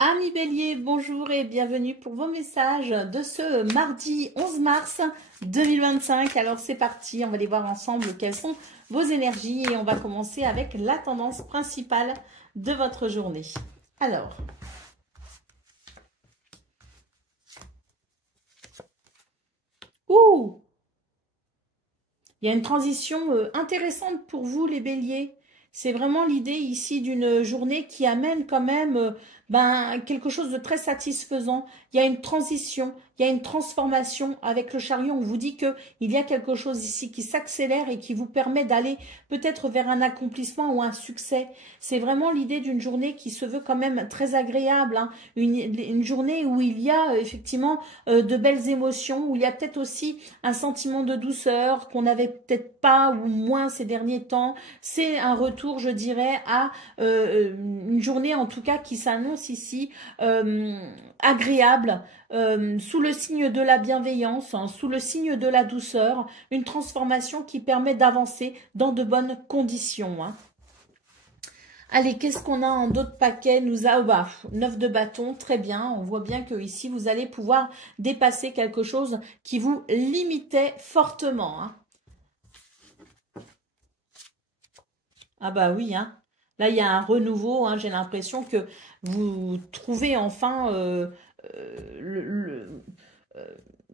Amis Bélier, bonjour et bienvenue pour vos messages de ce mardi 11 mars 2025. Alors c'est parti, on va aller voir ensemble quelles sont vos énergies et on va commencer avec la tendance principale de votre journée. Alors, il y a une transition intéressante pour vous les Béliers. C'est vraiment l'idée ici d'une journée qui amène quand même quelque chose de très satisfaisant. Il y a une transition, il y a une transformation avec le chariot. On vous dit qu'il y a quelque chose ici qui s'accélère et qui vous permet d'aller peut-être vers un accomplissement ou un succès. C'est vraiment l'idée d'une journée qui se veut quand même très agréable. Hein. Une journée où il y a effectivement de belles émotions, où il y a peut-être aussi un sentiment de douceur qu'on n'avait peut-être pas ou moins ces derniers temps. C'est un retour, je dirais, à une journée en tout cas qui s'annonce ici agréable, sous le signe de la bienveillance, hein, sous le signe de la douceur, une transformation qui permet d'avancer dans de bonnes conditions. Hein. Allez, qu'est-ce qu'on a en d'autres paquets? Nous a 9 de bâton, très bien. On voit bien que ici vous allez pouvoir dépasser quelque chose qui vous limitait fortement. Hein. Ah bah oui, hein. Là, il y a un renouveau. Hein. J'ai l'impression que vous trouvez enfin le,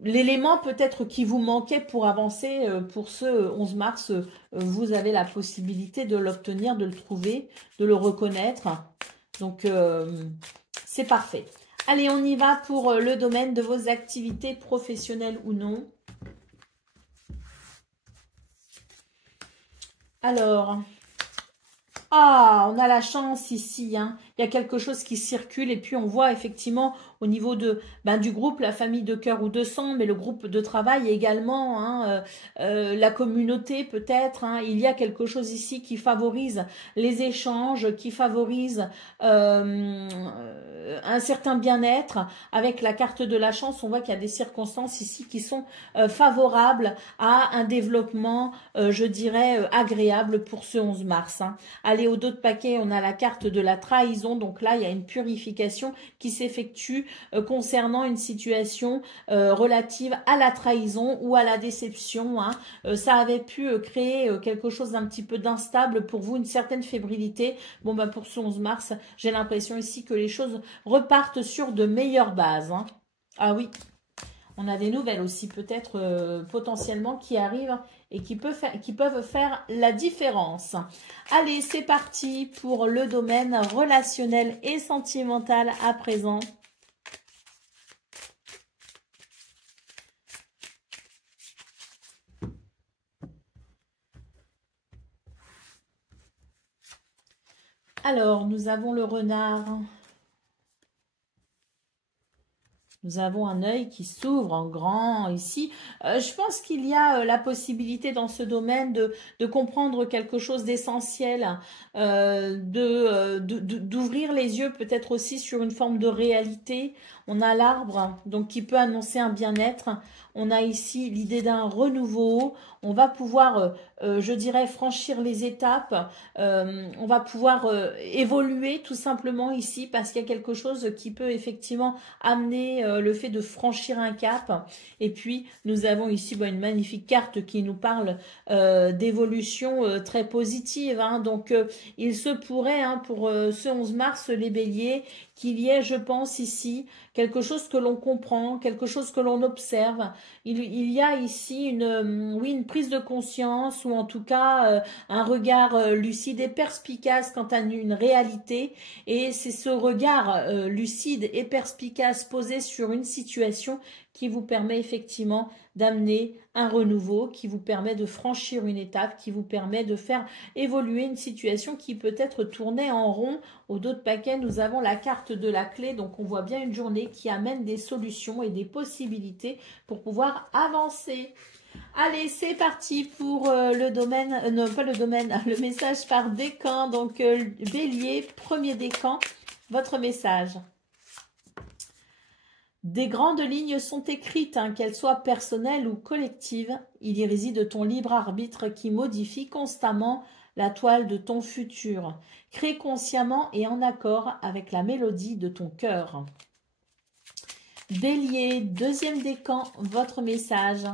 l'élément peut-être qui vous manquait pour avancer pour ce 11 mars. Vous avez la possibilité de l'obtenir, de le trouver, de le reconnaître. Donc, c'est parfait. Allez, on y va pour le domaine de vos activités professionnelles ou non. Alors... Ah, on a la chance ici, hein. Il y a quelque chose qui circule et puis on voit effectivement au niveau du groupe, la famille de cœur ou de sang, mais le groupe de travail également, hein, la communauté peut-être. Hein. Il y a quelque chose ici qui favorise les échanges, qui favorise un certain bien-être. Avec la carte de la chance, on voit qu'il y a des circonstances ici qui sont favorables à un développement, je dirais, agréable pour ce 11 mars. Hein. Allez, au dos de paquet, on a la carte de la trahison. Donc là, il y a une purification qui s'effectue concernant une situation relative à la trahison ou à la déception. Hein. Ça avait pu créer quelque chose d'un petit peu d'instable pour vous, une certaine fébrilité. Bon, pour ce 11 mars, j'ai l'impression ici que les choses repartent sur de meilleures bases. Hein. Ah oui, on a des nouvelles aussi peut-être potentiellement qui arrivent et qui peuvent faire la différence. Allez, c'est parti pour le domaine relationnel et sentimental à présent. Alors, nous avons le renard. Nous avons un œil qui s'ouvre en grand ici. Je pense qu'il y a la possibilité dans ce domaine de comprendre quelque chose d'essentiel, d'ouvrir les yeux peut-être aussi sur une forme de réalité. On a l'arbre donc qui peut annoncer un bien-être. On a ici l'idée d'un renouveau. On va pouvoir, je dirais, franchir les étapes. On va pouvoir évoluer tout simplement ici parce qu'il y a quelque chose qui peut effectivement amener le fait de franchir un cap. Et puis, nous avons ici une magnifique carte qui nous parle d'évolution très positive. Hein. Donc, il se pourrait, hein, pour ce 11 mars, les béliers, qu'il y ait, je pense, ici, quelque chose que l'on comprend, quelque chose que l'on observe. Il y a ici une prise de conscience ou en tout cas un regard lucide et perspicace quant à une réalité. Et c'est ce regard lucide et perspicace posé sur une situation qui vous permet effectivement d'amener un renouveau, qui vous permet de franchir une étape, qui vous permet de faire évoluer une situation qui peut être tournée en rond. Au dos de paquet, nous avons la carte de la clé, donc on voit bien une journée qui amène des solutions et des possibilités pour pouvoir avancer. Allez, c'est parti pour le domaine, non pas le domaine, le message par décan, donc bélier, premier décan, votre message. Des grandes lignes sont écrites, hein, qu'elles soient personnelles ou collectives. Il y réside ton libre arbitre qui modifie constamment la toile de ton futur. Crée consciemment et en accord avec la mélodie de ton cœur. Bélier, deuxième décan, votre message.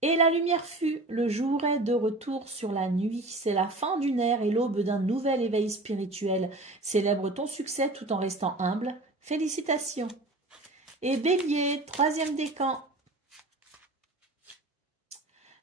Et la lumière fut, le jour est de retour sur la nuit, c'est la fin d'une ère et l'aube d'un nouvel éveil spirituel. Célèbre ton succès tout en restant humble. Félicitations. Et Bélier, troisième décan.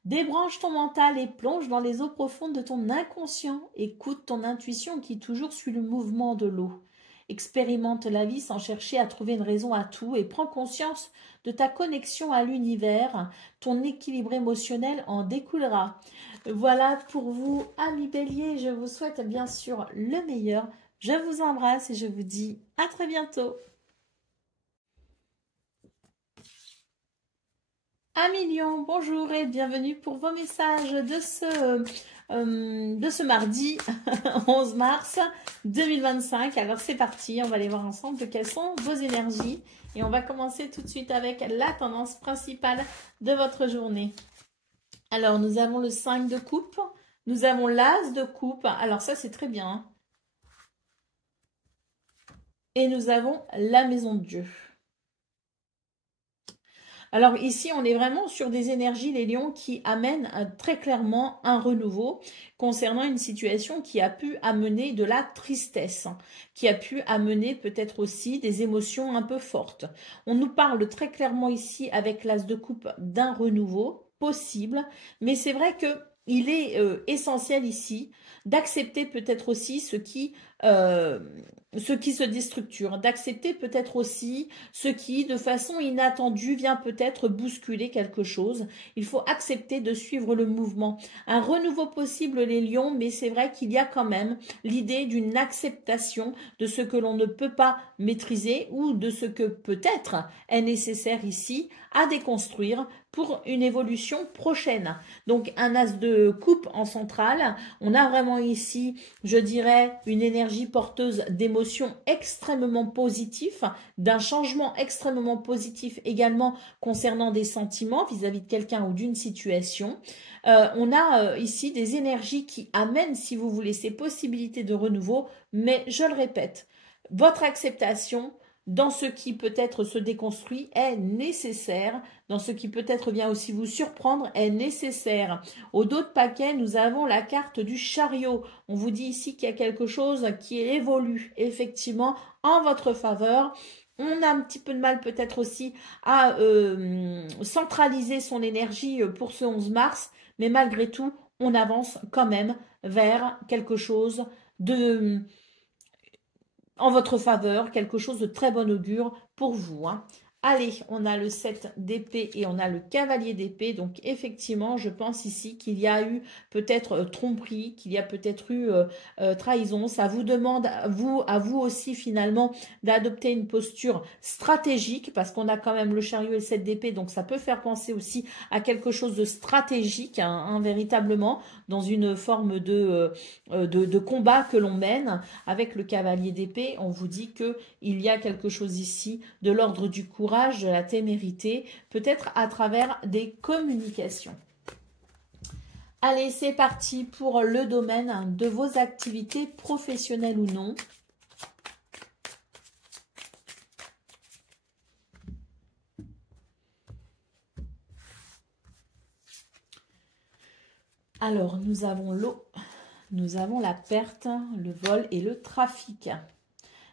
Débranche ton mental et plonge dans les eaux profondes de ton inconscient. Écoute ton intuition qui toujours suit le mouvement de l'eau. Expérimente la vie sans chercher à trouver une raison à tout et prends conscience de ta connexion à l'univers. Ton équilibre émotionnel en découlera. Voilà pour vous, amis Bélier. Je vous souhaite bien sûr le meilleur. Je vous embrasse et je vous dis à très bientôt. Amis Lion, bonjour et bienvenue pour vos messages de ce mardi 11 mars 2025. Alors c'est parti, on va aller voir ensemble quelles sont vos énergies. Et on va commencer tout de suite avec la tendance principale de votre journée. Alors nous avons le 5 de coupe, nous avons l'as de coupe. Alors ça c'est très bien. Hein. Et nous avons la maison de Dieu. Alors ici, on est vraiment sur des énergies, les lions, qui amènent très clairement un renouveau concernant une situation qui a pu amener de la tristesse, qui a pu amener peut-être aussi des émotions un peu fortes. On nous parle très clairement ici, avec l'as de coupe, d'un renouveau possible, mais c'est vrai que il est essentiel ici d'accepter peut-être aussi ce qui se déstructure, d'accepter peut-être aussi ce qui, de façon inattendue, vient peut-être bousculer quelque chose. Il faut accepter de suivre le mouvement. Un renouveau possible, les lions, mais c'est vrai qu'il y a quand même l'idée d'une acceptation de ce que l'on ne peut pas maîtriser ou de ce que peut-être est nécessaire ici à déconstruire pour une évolution prochaine. Donc un as de coupe en centrale, on a vraiment ici, je dirais, une énergie porteuse d'émotions extrêmement positifs, d'un changement extrêmement positif également concernant des sentiments vis-à-vis de quelqu'un ou d'une situation. On a ici des énergies qui amènent, si vous voulez, ces possibilités de renouveau, mais je le répète, votre acceptation dans ce qui peut-être se déconstruit est nécessaire, dans ce qui peut-être vient aussi vous surprendre est nécessaire. Au dos de paquet, nous avons la carte du chariot. On vous dit ici qu'il y a quelque chose qui évolue effectivement en votre faveur. On a un petit peu de mal peut-être aussi à centraliser son énergie pour ce 11 mars, mais malgré tout, on avance quand même vers quelque chose en votre faveur, quelque chose de très bon augure pour vous. Hein. Allez, on a le 7 d'épée et on a le cavalier d'épée. Donc, effectivement, je pense ici qu'il y a eu peut-être tromperie, qu'il y a peut-être eu trahison. Ça vous demande, à vous aussi, finalement, d'adopter une posture stratégique parce qu'on a quand même le chariot et le 7 d'épée. Donc, ça peut faire penser aussi à quelque chose de stratégique, hein, véritablement, dans une forme de combat que l'on mène. Avec le cavalier d'épée, on vous dit qu'il y a quelque chose ici de l'ordre du courage, de la témérité, peut-être à travers des communications. Allez, c'est parti pour le domaine de vos activités professionnelles ou non. Alors, nous avons l'eau, nous avons la perte, le vol et le trafic.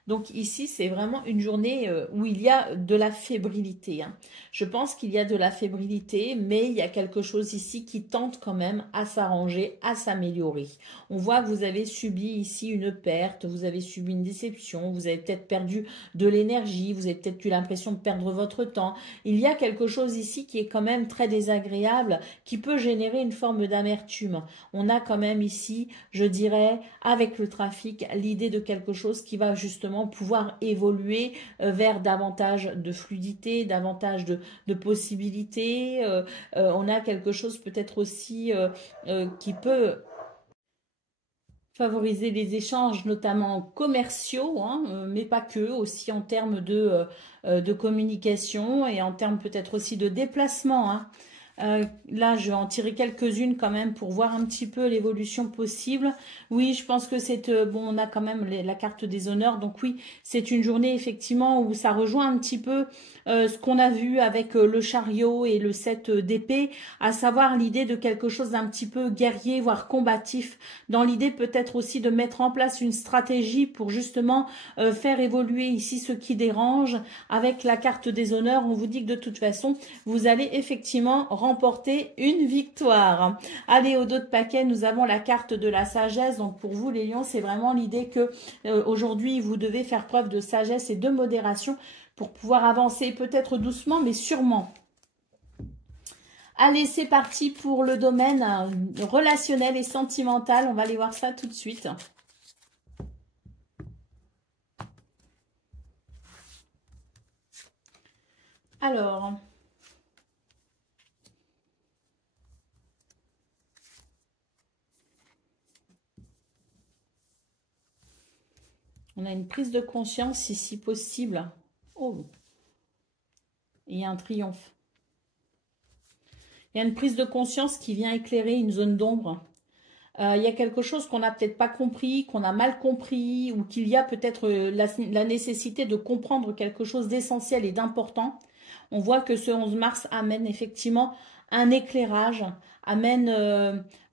Donc ici, c'est vraiment une journée où il y a de la fébrilité. Hein. Je pense qu'il y a de la fébrilité, mais il y a quelque chose ici qui tente quand même à s'arranger, à s'améliorer. On voit que vous avez subi ici une perte, vous avez subi une déception, vous avez peut-être perdu de l'énergie, vous avez peut-être eu l'impression de perdre votre temps. Il y a quelque chose ici qui est quand même très désagréable, qui peut générer une forme d'amertume. On a quand même ici, je dirais, avec le trafic, l'idée de quelque chose qui va justement pouvoir évoluer vers davantage de fluidité, davantage de possibilités. On a quelque chose peut-être aussi qui peut favoriser les échanges, notamment commerciaux, hein, mais pas que, aussi en termes de communication et en termes peut-être aussi de déplacement. Hein. Là, je vais en tirer quelques-unes quand même pour voir un petit peu l'évolution possible. Oui, je pense que c'est... bon, on a quand même la carte des honneurs. Donc oui, c'est une journée effectivement où ça rejoint un petit peu ce qu'on a vu avec le chariot et le 7 d'épée, à savoir l'idée de quelque chose d'un petit peu guerrier, voire combatif, dans l'idée peut-être aussi de mettre en place une stratégie pour justement faire évoluer ici ce qui dérange. Avec la carte des honneurs, on vous dit que de toute façon, vous allez effectivement remporter une victoire. Allez, au dos de paquet, nous avons la carte de la sagesse. Donc pour vous les lions, c'est vraiment l'idée que aujourd'hui, vous devez faire preuve de sagesse et de modération pour pouvoir avancer peut-être doucement, mais sûrement. Allez, c'est parti pour le domaine relationnel et sentimental. On va aller voir ça tout de suite. Alors... on a une prise de conscience ici possible. Oh, il y a un triomphe. Il y a une prise de conscience qui vient éclairer une zone d'ombre. Il y a quelque chose qu'on n'a peut-être pas compris, qu'on a mal compris, ou qu'il y a peut-être la nécessité de comprendre quelque chose d'essentiel et d'important. On voit que ce 11 mars amène effectivement un éclairage, amène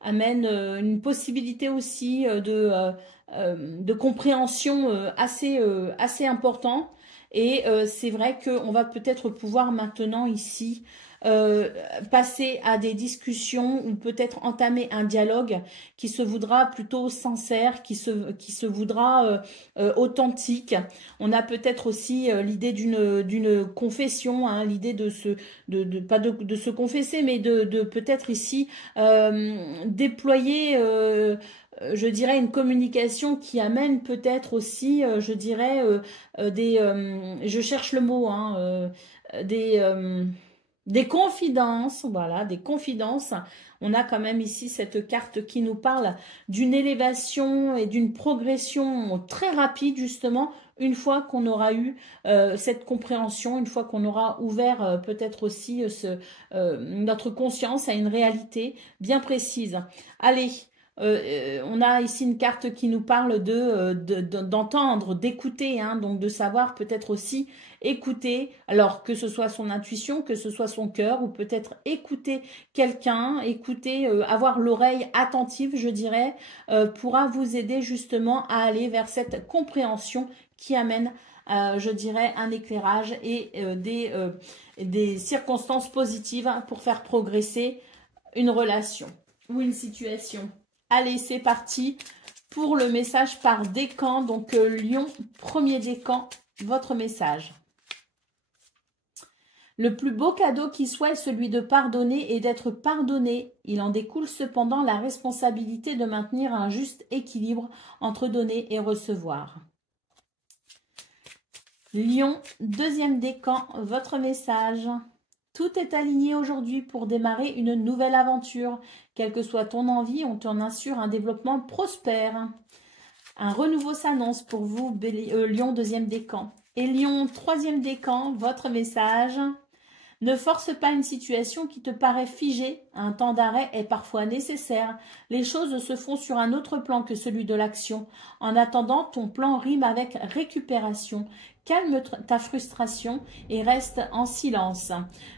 une possibilité aussi de compréhension assez important. Et c'est vrai qu'on va peut-être pouvoir maintenant ici passer à des discussions ou peut-être entamer un dialogue qui se voudra plutôt sincère, qui se voudra authentique. On a peut-être aussi l'idée d'une confession, hein, l'idée de pas de se confesser, mais de peut-être ici déployer je dirais une communication qui amène peut-être aussi, je dirais, je cherche le mot, hein, des confidences, voilà, des confidences. On a quand même ici cette carte qui nous parle d'une élévation et d'une progression très rapide, justement, une fois qu'on aura eu cette compréhension, une fois qu'on aura ouvert peut-être aussi notre conscience à une réalité bien précise. Allez, on a ici une carte qui nous parle d'entendre, d'écouter, hein, donc de savoir peut-être aussi écouter, alors que ce soit son intuition, que ce soit son cœur, ou peut-être écouter quelqu'un, écouter, avoir l'oreille attentive, je dirais, pourra vous aider justement à aller vers cette compréhension qui amène, je dirais, un éclairage et des circonstances positives pour faire progresser une relation ou une situation. Allez, c'est parti pour le message par décan. Donc, Lion, premier décan, votre message. Le plus beau cadeau qui soit est celui de pardonner et d'être pardonné. Il en découle cependant la responsabilité de maintenir un juste équilibre entre donner et recevoir. Lion, deuxième décan, votre message. Tout est aligné aujourd'hui pour démarrer une nouvelle aventure. Quelle que soit ton envie, on t'en assure un développement prospère. Un renouveau s'annonce pour vous, Lion, deuxième décan. Et Lion, troisième décan, votre message. Ne force pas une situation qui te paraît figée. Un temps d'arrêt est parfois nécessaire. Les choses se font sur un autre plan que celui de l'action. En attendant, ton plan rime avec récupération. Calme ta frustration et reste en silence.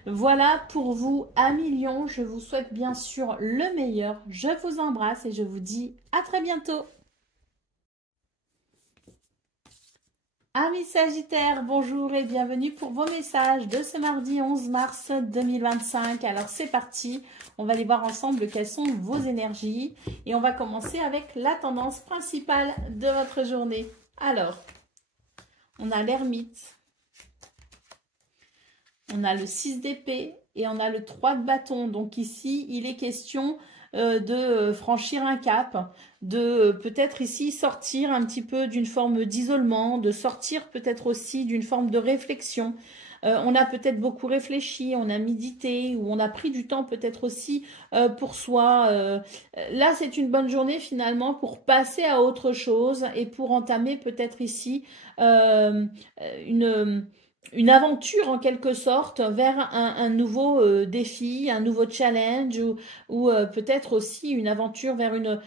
Voilà pour vous, amis Lion. Je vous souhaite bien sûr le meilleur. Je vous embrasse et je vous dis à très bientôt. Amis Sagittaires, bonjour et bienvenue pour vos messages de ce mardi 11 mars 2025. Alors c'est parti, on va aller voir ensemble quelles sont vos énergies et on va commencer avec la tendance principale de votre journée. Alors, on a l'ermite, on a le 6 d'épée et on a le 3 de bâton. Donc ici, il est question de franchir un cap, de peut-être ici sortir un petit peu d'une forme d'isolement, de sortir peut-être aussi d'une forme de réflexion. On a peut-être beaucoup réfléchi, on a médité ou on a pris du temps peut-être aussi pour soi. Là, c'est une bonne journée finalement pour passer à autre chose et pour entamer peut-être ici une aventure en quelque sorte vers un nouveau défi, un nouveau challenge ou peut-être aussi une aventure vers une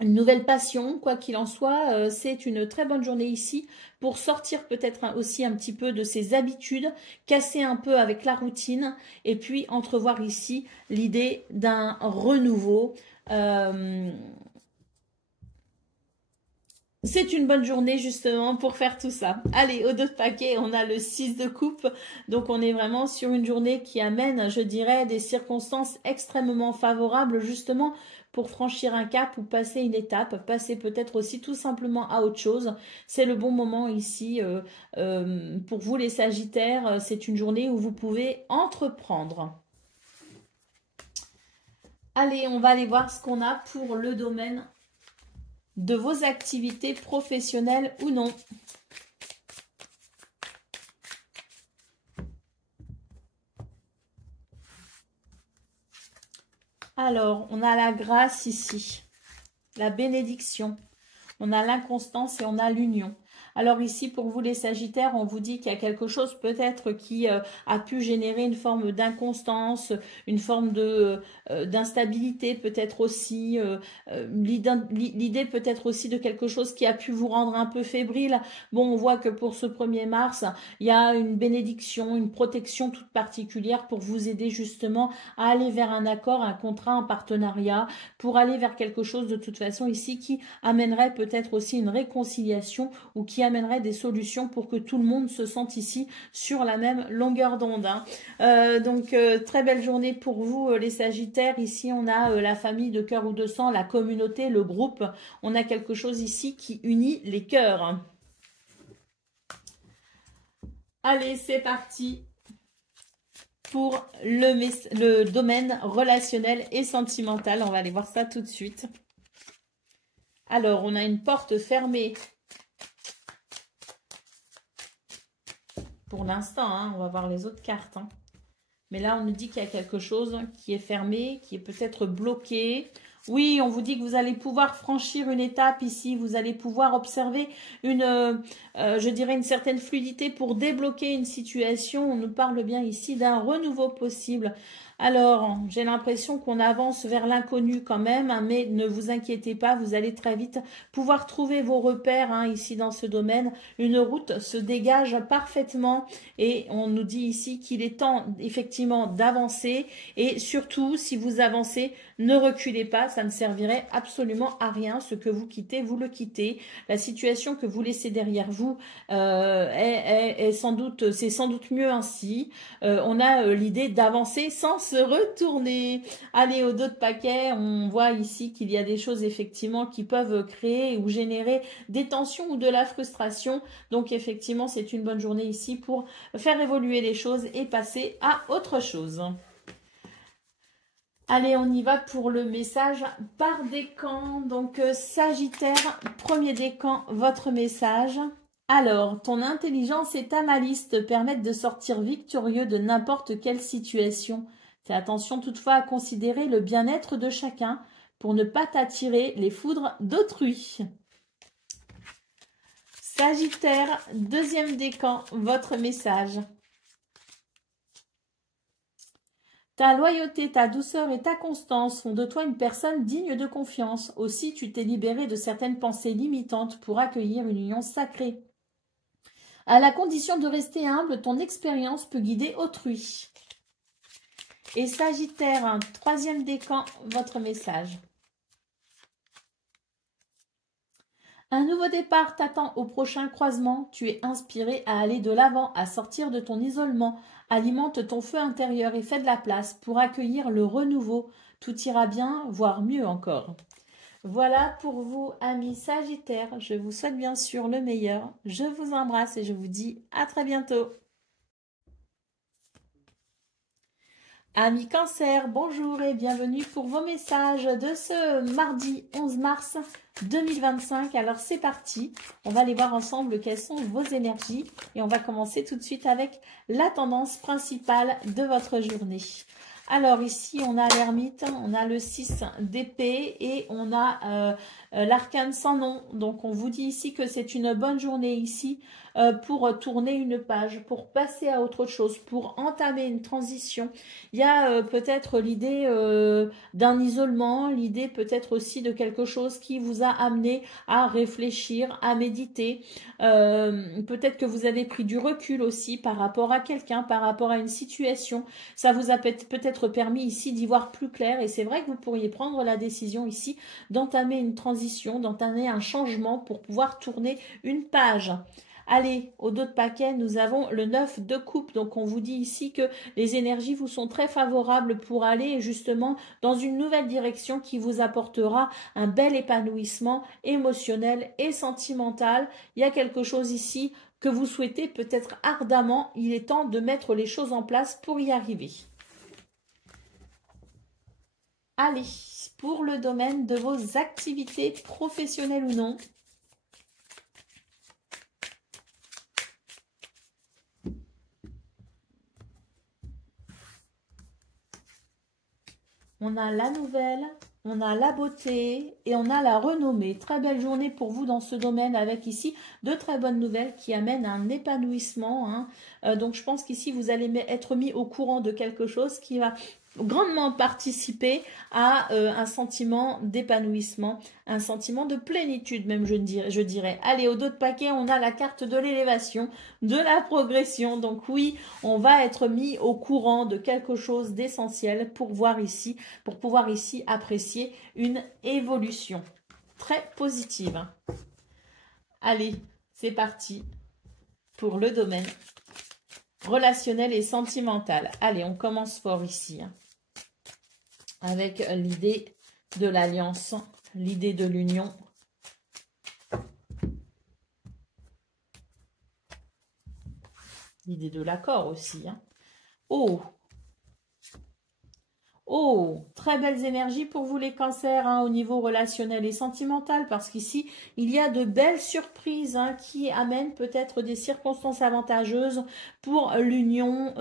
nouvelle passion, quoi qu'il en soit, c'est une très bonne journée ici pour sortir peut-être aussi un petit peu de ses habitudes, casser un peu avec la routine et puis entrevoir ici l'idée d'un renouveau. Euh, c'est une bonne journée justement pour faire tout ça. Allez, au dos de paquet, on a le 6 de coupe. Donc on est vraiment sur une journée qui amène, je dirais, des circonstances extrêmement favorables justement pour franchir un cap ou passer une étape, passer peut-être aussi tout simplement à autre chose. C'est le bon moment ici pour vous les Sagittaires. C'est une journée où vous pouvez entreprendre. Allez, on va aller voir ce qu'on a pour le domaine de vos activités professionnelles ou non. Alors, on a la grâce ici, la bénédiction, on a l'inconstance et on a l'union. Alors ici, pour vous les Sagittaires, on vous dit qu'il y a quelque chose peut-être qui a pu générer une forme d'inconstance, une forme d'instabilité peut-être aussi, l'idée peut-être aussi de quelque chose qui a pu vous rendre un peu fébrile. Bon, on voit que pour ce 1er mars, il y a une bénédiction, une protection toute particulière pour vous aider justement à aller vers un accord, un contrat, un partenariat, pour aller vers quelque chose de toute façon ici qui amènerait peut-être aussi une réconciliation ou qui amènerait des solutions pour que tout le monde se sente ici sur la même longueur d'onde. Donc, très belle journée pour vous, les Sagittaires. Ici, on a la famille de cœur ou de sang, la communauté, le groupe. On a quelque chose ici qui unit les cœurs. Allez, c'est parti pour le domaine relationnel et sentimental. On va aller voir ça tout de suite. Alors, on a une porte fermée. Pour l'instant, hein, on va voir les autres cartes. Hein. Mais là, on nous dit qu'il y a quelque chose qui est fermé, qui est peut-être bloqué. Oui, on vous dit que vous allez pouvoir franchir une étape ici. Vous allez pouvoir observer je dirais, une certaine fluidité pour débloquer une situation. On nous parle bien ici d'un renouveau possible. Alors, j'ai l'impression qu'on avance vers l'inconnu quand même, hein, mais ne vous inquiétez pas, vous allez très vite pouvoir trouver vos repères hein, ici dans ce domaine. Une route se dégage parfaitement et on nous dit ici qu'il est temps effectivement d'avancer et surtout, si vous avancez, ne reculez pas, ça ne servirait absolument à rien. Ce que vous quittez, vous le quittez. La situation que vous laissez derrière vous c'est sans doute mieux ainsi. On a l'idée d'avancer sans se retourner. Allez, au dos de paquet, on voit ici qu'il y a des choses effectivement qui peuvent créer ou générer des tensions ou de la frustration. Donc effectivement, c'est une bonne journée ici pour faire évoluer les choses et passer à autre chose. Allez, on y va pour le message par décan. Donc, Sagittaire, premier décan, votre message. Alors, ton intelligence et ta malice te permettent de sortir victorieux de n'importe quelle situation. Fais attention toutefois à considérer le bien-être de chacun pour ne pas t'attirer les foudres d'autrui. Sagittaire, deuxième décan, votre message. Ta loyauté, ta douceur et ta constance font de toi une personne digne de confiance. Aussi, tu t'es libéré de certaines pensées limitantes pour accueillir une union sacrée. À la condition de rester humble, ton expérience peut guider autrui. Et Sagittaire, un troisième décan, votre message. Un nouveau départ t'attend au prochain croisement. Tu es inspiré à aller de l'avant, à sortir de ton isolement. Alimente ton feu intérieur et fais de la place pour accueillir le renouveau. Tout ira bien, voire mieux encore. Voilà pour vous, amis Sagittaires. Je vous souhaite bien sûr le meilleur. Je vous embrasse et je vous dis à très bientôt. Amis Cancer, bonjour et bienvenue pour vos messages de ce mardi 11 mars 2025. Alors c'est parti, on va aller voir ensemble quelles sont vos énergies et on va commencer tout de suite avec la tendance principale de votre journée. Alors ici, on a l'ermite, on a le 6 d'épée et on a l'arcane sans nom. Donc on vous dit ici que c'est une bonne journée ici pour tourner une page, pour passer à autre chose, pour entamer une transition. Il y a peut-être l'idée d'un isolement, l'idée peut-être aussi de quelque chose qui vous a amené à réfléchir, à méditer. Peut-être que vous avez pris du recul aussi par rapport à quelqu'un, par rapport à une situation. Ça vous a peut-être permis ici d'y voir plus clair et c'est vrai que vous pourriez prendre la décision ici d'entamer une transition, d'entamer un changement pour pouvoir tourner une page. Allez, au dos de paquet, nous avons le 9 de coupe. Donc, on vous dit ici que les énergies vous sont très favorables pour aller justement dans une nouvelle direction qui vous apportera un bel épanouissement émotionnel et sentimental. Il y a quelque chose ici que vous souhaitez peut-être ardemment. Il est temps de mettre les choses en place pour y arriver. Allez, pour le domaine de vos activités professionnelles ou non. On a la nouvelle, on a la beauté et on a la renommée. Très belle journée pour vous dans ce domaine avec ici de très bonnes nouvelles qui amènent un épanouissement. Donc je pense qu'ici vous allez être mis au courant de quelque chose qui va grandement participer à un sentiment d'épanouissement, un sentiment de plénitude même je dirais. Allez, au dos de paquet, on a la carte de l'élévation, de la progression. Donc oui, on va être mis au courant de quelque chose d'essentiel pour pouvoir ici apprécier une évolution très positive. Allez, c'est parti pour le domaine relationnel et sentimental. Allez, on commence fort ici. Avec l'idée de l'alliance, l'idée de l'union. L'idée de l'accord aussi. Oh! Oh, très belles énergies pour vous les cancers au niveau relationnel et sentimental parce qu'ici, il y a de belles surprises qui amènent peut-être des circonstances avantageuses pour l'union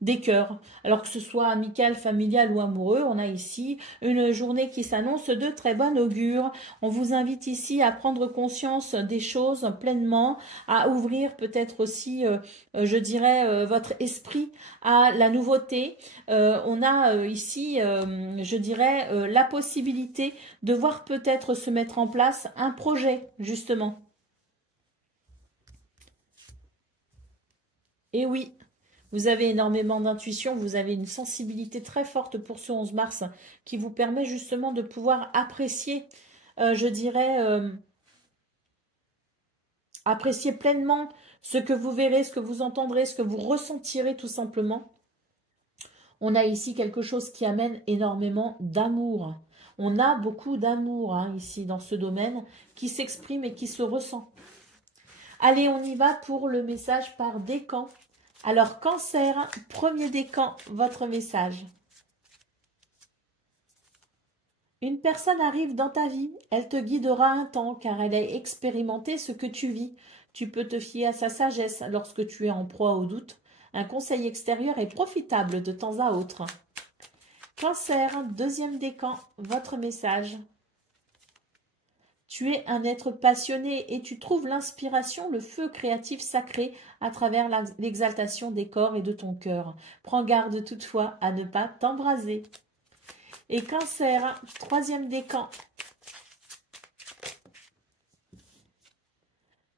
des cœurs. Alors que ce soit amical, familial ou amoureux, on a ici une journée qui s'annonce de très bon augure. On vous invite ici à prendre conscience des choses pleinement, à ouvrir peut-être aussi, je dirais, votre esprit à la nouveauté. On a ici, je dirais, la possibilité de voir peut-être se mettre en place un projet, justement. Et oui, vous avez énormément d'intuition, vous avez une sensibilité très forte pour ce 11 mars qui vous permet justement de pouvoir apprécier, je dirais, apprécier pleinement ce que vous verrez, ce que vous entendrez, ce que vous ressentirez tout simplement. On a ici quelque chose qui amène énormément d'amour. On a beaucoup d'amour ici dans ce domaine qui s'exprime et qui se ressent. Allez, on y va pour le message par décan. Alors, Cancer, premier décan, votre message. Une personne arrive dans ta vie, elle te guidera un temps car elle a expérimenté ce que tu vis. Tu peux te fier à sa sagesse lorsque tu es en proie au doute. Un conseil extérieur est profitable de temps à autre. Cancer, deuxième décan, votre message. Tu es un être passionné et tu trouves l'inspiration, le feu créatif sacré à travers l'exaltation des corps et de ton cœur. Prends garde toutefois à ne pas t'embraser. Et Cancer, troisième décan.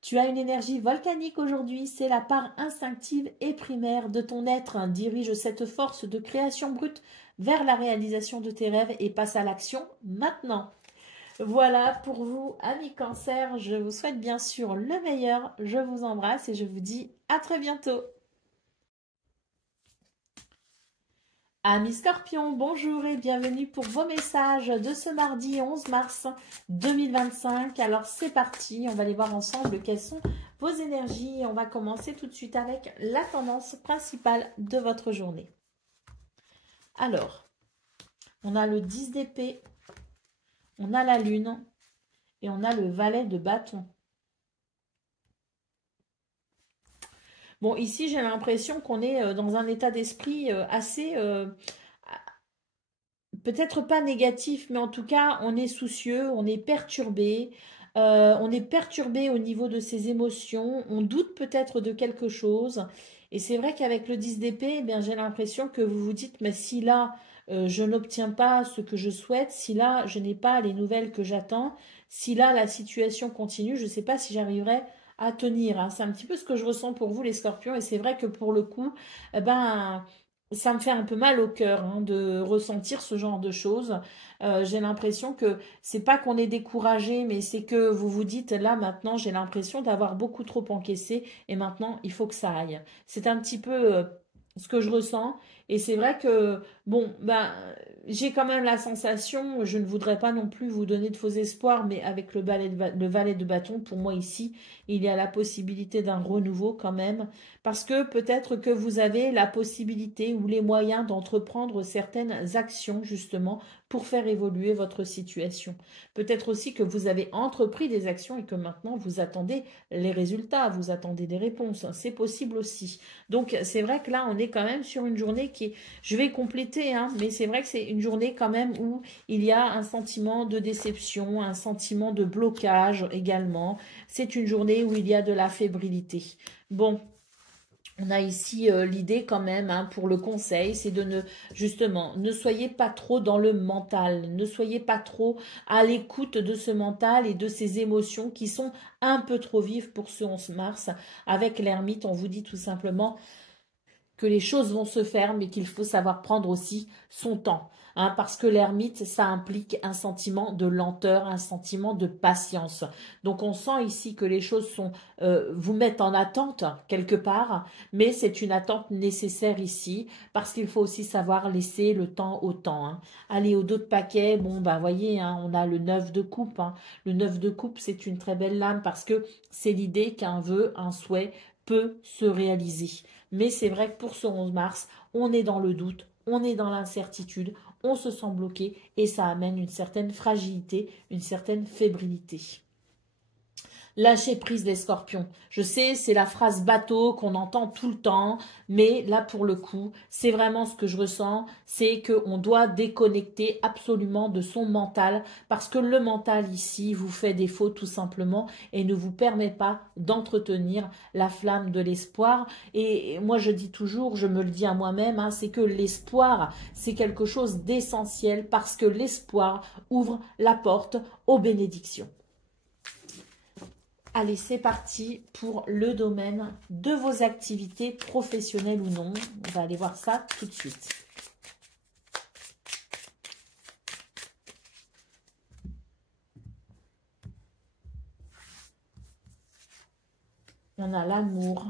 Tu as une énergie volcanique aujourd'hui, c'est la part instinctive et primaire de ton être. Dirige cette force de création brute vers la réalisation de tes rêves et passe à l'action maintenant. Voilà pour vous, amis Cancer. Je vous souhaite bien sûr le meilleur. Je vous embrasse et je vous dis à très bientôt. Amis Scorpions, bonjour et bienvenue pour vos messages de ce mardi 11 mars 2025. Alors c'est parti, on va aller voir ensemble quelles sont vos énergies. On va commencer tout de suite avec la tendance principale de votre journée. Alors, on a le 10 d'épée, on a la lune et on a le valet de bâton. Bon, ici, j'ai l'impression qu'on est dans un état d'esprit assez peut-être pas négatif, mais en tout cas, on est soucieux, on est perturbé. On est perturbé au niveau de ses émotions, on doute peut-être de quelque chose. Et c'est vrai qu'avec le 10 d'épée, eh bien, j'ai l'impression que vous vous dites, mais si là, je n'obtiens pas ce que je souhaite, si là, je n'ai pas les nouvelles que j'attends, si là, la situation continue, je ne sais pas si j'arriverai à tenir, hein. C'est un petit peu ce que je ressens pour vous, les scorpions. Et c'est vrai que pour le coup, eh ben, ça me fait un peu mal au cœur, hein, de ressentir ce genre de choses. J'ai l'impression que c'est pas qu'on est découragé, mais c'est que vous vous dites, là maintenant, j'ai l'impression d'avoir beaucoup trop encaissé et maintenant, il faut que ça aille. C'est un petit peu ce que je ressens. Et c'est vrai que, bon, ben, j'ai quand même la sensation, je ne voudrais pas non plus vous donner de faux espoirs, mais avec le valet de bâton, pour moi ici, il y a la possibilité d'un renouveau quand même, parce que peut-être que vous avez la possibilité ou les moyens d'entreprendre certaines actions, justement, pour faire évoluer votre situation. Peut-être aussi que vous avez entrepris des actions et que maintenant vous attendez les résultats, vous attendez des réponses. C'est possible aussi. Donc c'est vrai que là, on est quand même sur une journée qui est, je vais compléter, hein, mais c'est vrai que c'est une journée quand même où il y a un sentiment de déception, un sentiment de blocage également. C'est une journée où il y a de la fébrilité. Bon, on a ici l'idée quand même, hein, pour le conseil, c'est de justement, ne soyez pas trop dans le mental, ne soyez pas trop à l'écoute de ce mental et de ces émotions qui sont un peu trop vives pour ce 11 mars. Avec l'ermite, on vous dit tout simplement que les choses vont se faire, mais qu'il faut savoir prendre aussi son temps. Hein, parce que l'ermite, ça implique un sentiment de lenteur, un sentiment de patience. Donc on sent ici que les choses vous mettent en attente quelque part, mais c'est une attente nécessaire ici, parce qu'il faut aussi savoir laisser le temps au temps. Hein. Allez, au dos de paquet, bon, bah voyez, hein, on a le 9 de coupe. Hein. Le 9 de coupe, c'est une très belle lame, parce que c'est l'idée qu'un vœu, un souhait peut se réaliser. Mais c'est vrai que pour ce 11 mars, on est dans le doute, on est dans l'incertitude, on se sent bloqué et ça amène une certaine fragilité, une certaine fébrilité. Lâcher prise les scorpions. Je sais, c'est la phrase bateau qu'on entend tout le temps, mais là pour le coup, c'est vraiment ce que je ressens, c'est qu'on doit déconnecter absolument de son mental, parce que le mental ici vous fait défaut tout simplement et ne vous permet pas d'entretenir la flamme de l'espoir. Et moi je dis toujours, je me le dis à moi-même, hein, c'est que l'espoir, c'est quelque chose d'essentiel, parce que l'espoir ouvre la porte aux bénédictions. Allez, c'est parti pour le domaine de vos activités professionnelles ou non. On va aller voir ça tout de suite. On a l'amour,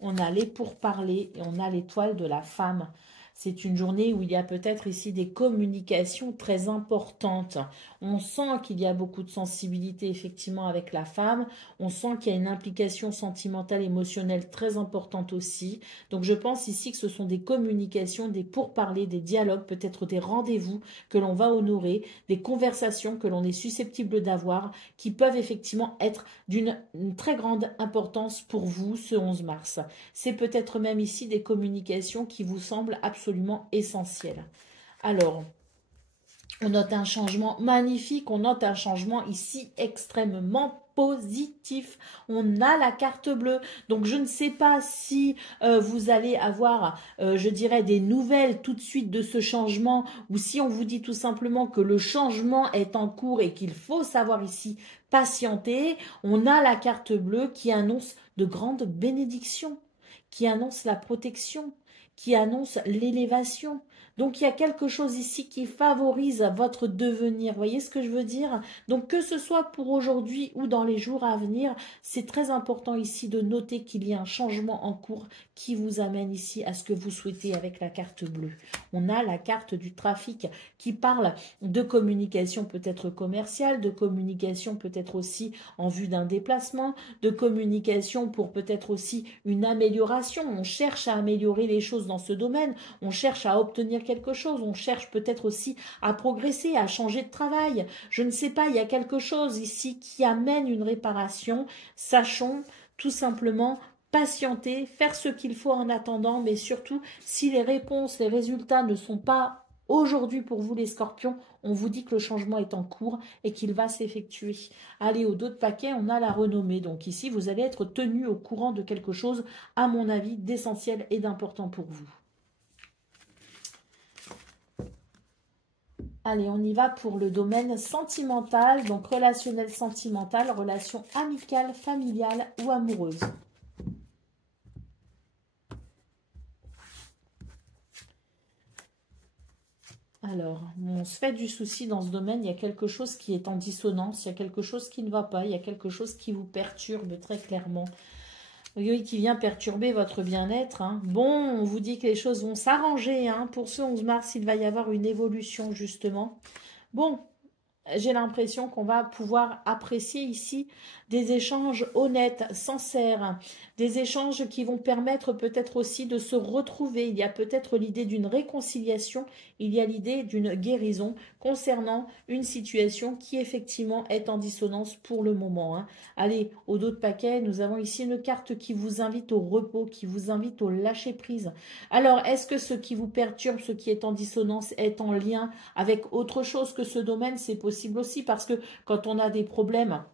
on a les pourparlers et on a l'étoile de la femme. C'est une journée où il y a peut-être ici des communications très importantes. On sent qu'il y a beaucoup de sensibilité effectivement avec la femme. On sent qu'il y a une implication sentimentale, émotionnelle très importante aussi. Donc je pense ici que ce sont des communications, des pourparlers, des dialogues, peut-être des rendez-vous que l'on va honorer, des conversations que l'on est susceptible d'avoir, qui peuvent effectivement être d'une très grande importance pour vous ce 11 mars. C'est peut-être même ici des communications qui vous semblent absolument essentielles. Alors, on note un changement magnifique, on note un changement ici extrêmement positif. On a la carte bleue, donc je ne sais pas si vous allez avoir, je dirais, des nouvelles tout de suite de ce changement, ou si on vous dit tout simplement que le changement est en cours et qu'il faut savoir ici patienter. On a la carte bleue qui annonce de grandes bénédictions, qui annonce la protection, qui annonce l'élévation. Donc, il y a quelque chose ici qui favorise votre devenir. Vous voyez ce que je veux dire? Donc, que ce soit pour aujourd'hui ou dans les jours à venir, c'est très important ici de noter qu'il y a un changement en cours qui vous amène ici à ce que vous souhaitez avec la carte bleue. On a la carte du trafic qui parle de communication peut-être commerciale, de communication peut-être aussi en vue d'un déplacement, de communication pour peut-être aussi une amélioration. On cherche à améliorer les choses dans ce domaine, on cherche à obtenir quelque chose, on cherche peut-être aussi à progresser, à changer de travail. Je ne sais pas, il y a quelque chose ici qui amène une réparation. Sachons tout simplement patienter, faire ce qu'il faut en attendant, mais surtout, si les réponses, les résultats ne sont pas Aujourd'hui, pour vous les scorpions, on vous dit que le changement est en cours et qu'il va s'effectuer. Allez, au dos de paquet, on a la renommée. Donc ici, vous allez être tenu au courant de quelque chose, à mon avis, d'essentiel et d'important pour vous. Allez, on y va pour le domaine sentimental, donc relationnel sentimental, relation amicale, familiale ou amoureuse. Alors, on se fait du souci dans ce domaine, il y a quelque chose qui est en dissonance, il y a quelque chose qui ne va pas, il y a quelque chose qui vous perturbe très clairement. Oui, qui vient perturber votre bien-être. Hein. Bon, on vous dit que les choses vont s'arranger. Hein. Pour ce 11 mars, il va y avoir une évolution, justement. Bon, j'ai l'impression qu'on va pouvoir apprécier ici des échanges honnêtes, sincères, des échanges qui vont permettre peut-être aussi de se retrouver. Il y a peut-être l'idée d'une réconciliation, il y a l'idée d'une guérison concernant une situation qui effectivement est en dissonance pour le moment. Hein. Allez, au dos de paquet, nous avons ici une carte qui vous invite au repos, qui vous invite au lâcher-prise. Alors, est-ce que ce qui vous perturbe, ce qui est en dissonance, est en lien avec autre chose que ce domaine? C'est possible aussi parce que quand on a des problèmes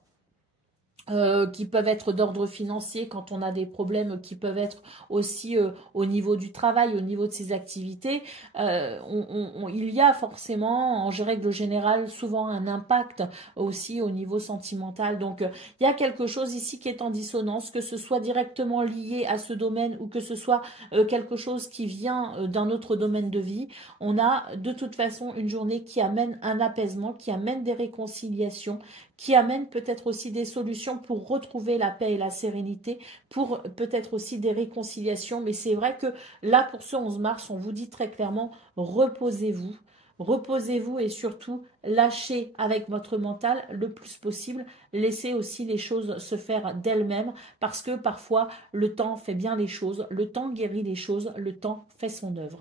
qui peuvent être d'ordre financier, quand on a des problèmes qui peuvent être aussi au niveau du travail, au niveau de ses activités, il y a forcément, en règle générale, souvent un impact aussi au niveau sentimental. Donc, il y a quelque chose ici qui est en dissonance, que ce soit directement lié à ce domaine ou que ce soit quelque chose qui vient d'un autre domaine de vie. On a de toute façon une journée qui amène un apaisement, qui amène des réconciliations, qui amène peut-être aussi des solutions pour retrouver la paix et la sérénité, pour peut-être aussi des réconciliations. Mais c'est vrai que là, pour ce 11 mars, on vous dit très clairement, reposez-vous. Reposez-vous et surtout, lâchez avec votre mental le plus possible. Laissez aussi les choses se faire d'elles-mêmes parce que parfois, le temps fait bien les choses, le temps guérit les choses, le temps fait son œuvre.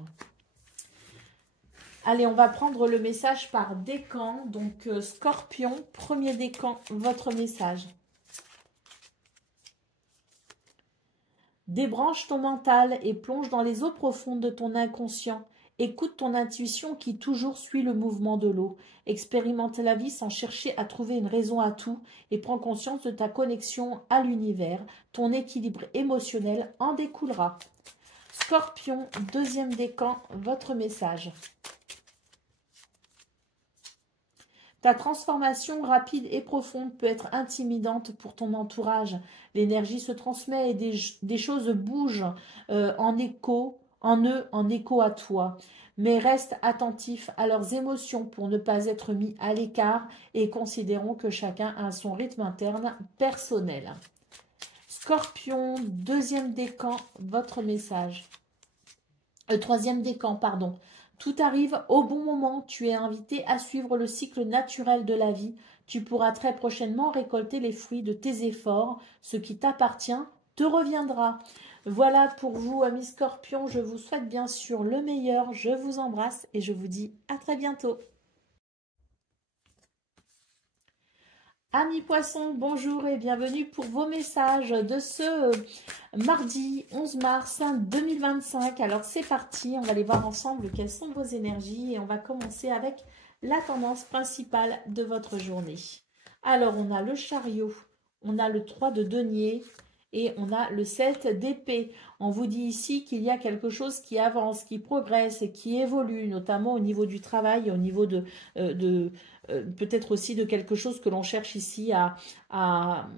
Allez, on va prendre le message par décan. Donc, Scorpion, premier décan, votre message. Débranche ton mental et plonge dans les eaux profondes de ton inconscient. Écoute ton intuition qui toujours suit le mouvement de l'eau. Expérimente la vie sans chercher à trouver une raison à tout et prends conscience de ta connexion à l'univers. Ton équilibre émotionnel en découlera. Scorpion, deuxième décan, votre message. Ta transformation rapide et profonde peut être intimidante pour ton entourage. L'énergie se transmet et des choses bougent en écho à toi. Mais reste attentif à leurs émotions pour ne pas être mis à l'écart et considérons que chacun a son rythme interne personnel. Scorpion, deuxième décan, votre message. Troisième décan, pardon. Tout arrive au bon moment, tu es invité à suivre le cycle naturel de la vie. Tu pourras très prochainement récolter les fruits de tes efforts. Ce qui t'appartient te reviendra. Voilà pour vous, amis Scorpions. Je vous souhaite bien sûr le meilleur. Je vous embrasse et je vous dis à très bientôt. Amis Poissons, bonjour et bienvenue pour vos messages de ce mardi 11 mars 2025. Alors c'est parti, on va aller voir ensemble quelles sont vos énergies et on va commencer avec la tendance principale de votre journée. Alors on a le chariot, on a le 3 de denier et on a le 7 d'épée. On vous dit ici qu'il y a quelque chose qui avance, qui progresse et qui évolue, notamment au niveau du travail, au niveau de peut-être aussi de quelque chose que l'on cherche ici à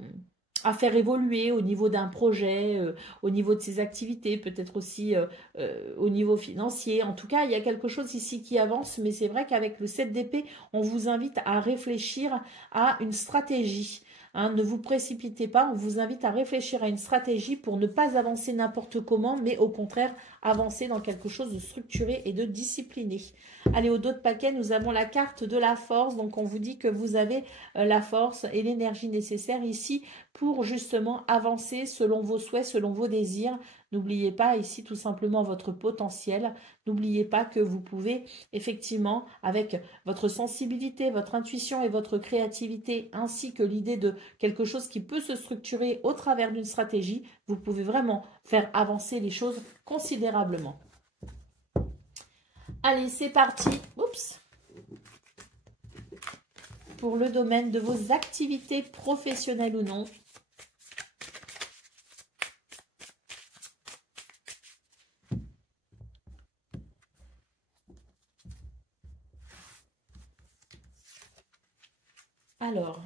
faire évoluer au niveau d'un projet, au niveau de ses activités, peut-être aussi au niveau financier. En tout cas, il y a quelque chose ici qui avance, mais c'est vrai qu'avec le 7 d'épée, on vous invite à réfléchir à une stratégie. Hein, ne vous précipitez pas, on vous invite à réfléchir à une stratégie pour ne pas avancer n'importe comment, mais au contraire, avancer dans quelque chose de structuré et de discipliné. Allez, au dos de paquet, nous avons la carte de la force. Donc, on vous dit que vous avez la force et l'énergie nécessaire ici pour justement avancer selon vos souhaits, selon vos désirs. N'oubliez pas ici tout simplement votre potentiel. N'oubliez pas que vous pouvez effectivement, avec votre sensibilité, votre intuition et votre créativité, ainsi que l'idée de quelque chose qui peut se structurer au travers d'une stratégie, vous pouvez vraiment faire avancer les choses considérablement. Allez, c'est parti. Oups. Pour le domaine de vos activités professionnelles ou non. Alors,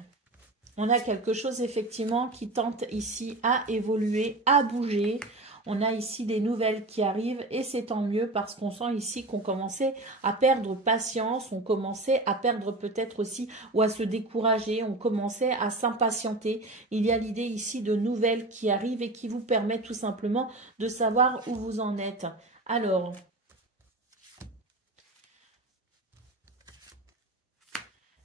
on a quelque chose effectivement qui tente ici à évoluer, à bouger. On a ici des nouvelles qui arrivent et c'est tant mieux parce qu'on sent ici qu'on commençait à perdre patience, on commençait à perdre peut-être aussi ou à se décourager, on commençait à s'impatienter. Il y a l'idée ici de nouvelles qui arrivent et qui vous permettent tout simplement de savoir où vous en êtes. Alors,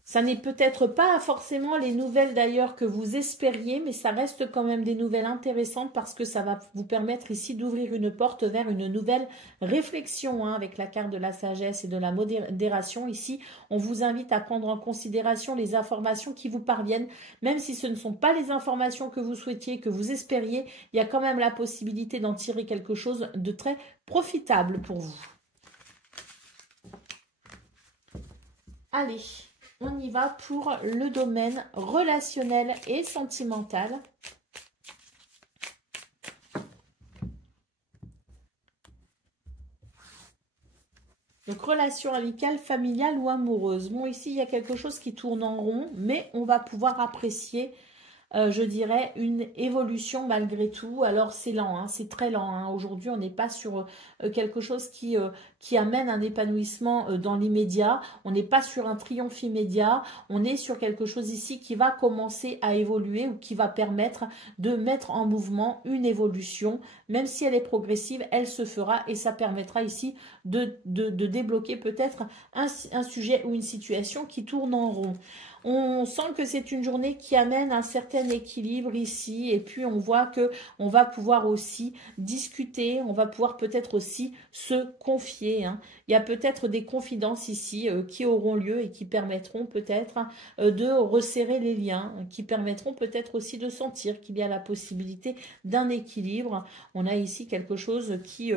ça n'est peut-être pas forcément les nouvelles d'ailleurs que vous espériez, mais ça reste quand même des nouvelles intéressantes parce que ça va vous permettre ici d'ouvrir une porte vers une nouvelle réflexion avec la carte de la sagesse et de la modération. Ici, on vous invite à prendre en considération les informations qui vous parviennent, même si ce ne sont pas les informations que vous souhaitiez, que vous espériez, il y a quand même la possibilité d'en tirer quelque chose de très profitable pour vous. Allez. On y va pour le domaine relationnel et sentimental. Donc, relation amicale, familiale ou amoureuse. Bon, ici, il y a quelque chose qui tourne en rond, mais on va pouvoir apprécier je dirais, une évolution malgré tout. Alors, c'est lent, c'est très lent. Aujourd'hui, on n'est pas sur quelque chose qui amène un épanouissement dans l'immédiat. On n'est pas sur un triomphe immédiat. On est sur quelque chose ici qui va commencer à évoluer ou qui va permettre de mettre en mouvement une évolution. Même si elle est progressive, elle se fera et ça permettra ici de débloquer peut-être un sujet ou une situation qui tourne en rond. On sent que c'est une journée qui amène un certain équilibre ici et puis on voit que on va pouvoir aussi discuter, on va pouvoir peut-être aussi se confier. Il y a peut-être des confidences ici qui auront lieu et qui permettront peut-être de resserrer les liens, qui permettront peut-être aussi de sentir qu'il y a la possibilité d'un équilibre. On a ici quelque chose qui...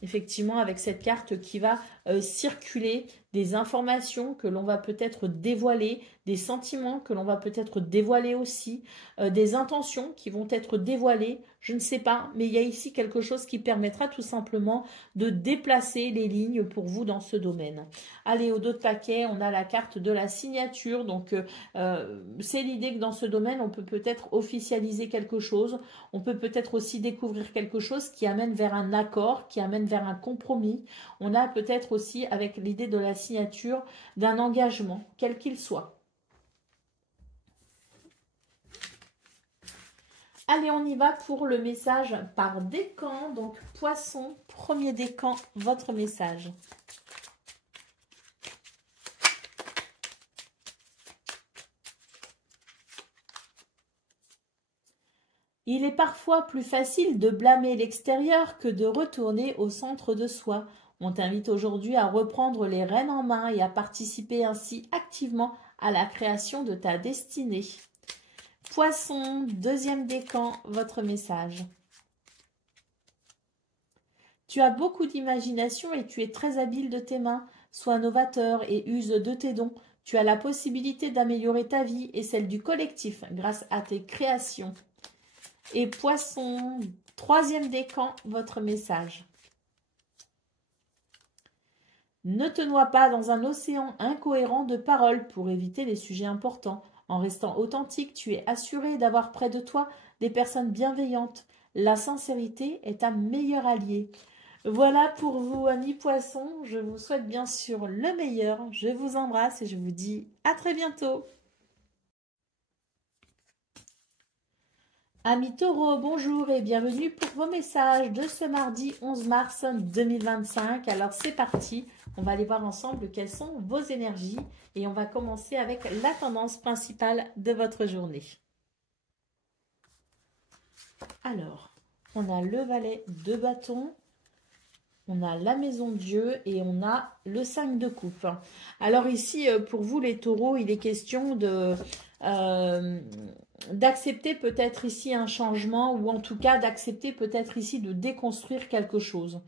effectivement, avec cette carte qui va circuler, des informations que l'on va peut-être dévoiler, des sentiments que l'on va peut-être dévoiler aussi, des intentions qui vont être dévoilées, je ne sais pas, mais il y a ici quelque chose qui permettra tout simplement de déplacer les lignes pour vous dans ce domaine. Allez, au dos de paquet, on a la carte de la signature, donc c'est l'idée que dans ce domaine, on peut peut-être officialiser quelque chose, on peut peut-être aussi découvrir quelque chose qui amène vers un accord, qui amène vers un compromis. On a peut-être aussi avec l'idée de la signature d'un engagement, quel qu'il soit. Allez, on y va pour le message par décan. Donc, poisson, premier décan, votre message. Il est parfois plus facile de blâmer l'extérieur que de retourner au centre de soi. On t'invite aujourd'hui à reprendre les rênes en main et à participer ainsi activement à la création de ta destinée. Poisson, deuxième décan, votre message. Tu as beaucoup d'imagination et tu es très habile de tes mains. Sois novateur et use de tes dons. Tu as la possibilité d'améliorer ta vie et celle du collectif grâce à tes créations. Et poisson, troisième décan, votre message. Ne te noie pas dans un océan incohérent de paroles pour éviter les sujets importants. En restant authentique, tu es assuré d'avoir près de toi des personnes bienveillantes. La sincérité est ta meilleure alliée. Voilà pour vous, amis poissons. Je vous souhaite bien sûr le meilleur. Je vous embrasse et je vous dis à très bientôt. Amis taureaux, bonjour et bienvenue pour vos messages de ce mardi 11 mars 2025. Alors c'est parti, on va aller voir ensemble quelles sont vos énergies et on va commencer avec la tendance principale de votre journée. Alors, on a le valet de bâton, on a la maison de Dieu et on a le 5 de coupe. Alors ici, pour vous les taureaux, il est question de... d'accepter peut-être ici un changement ou en tout cas d'accepter peut-être ici de déconstruire quelque chose.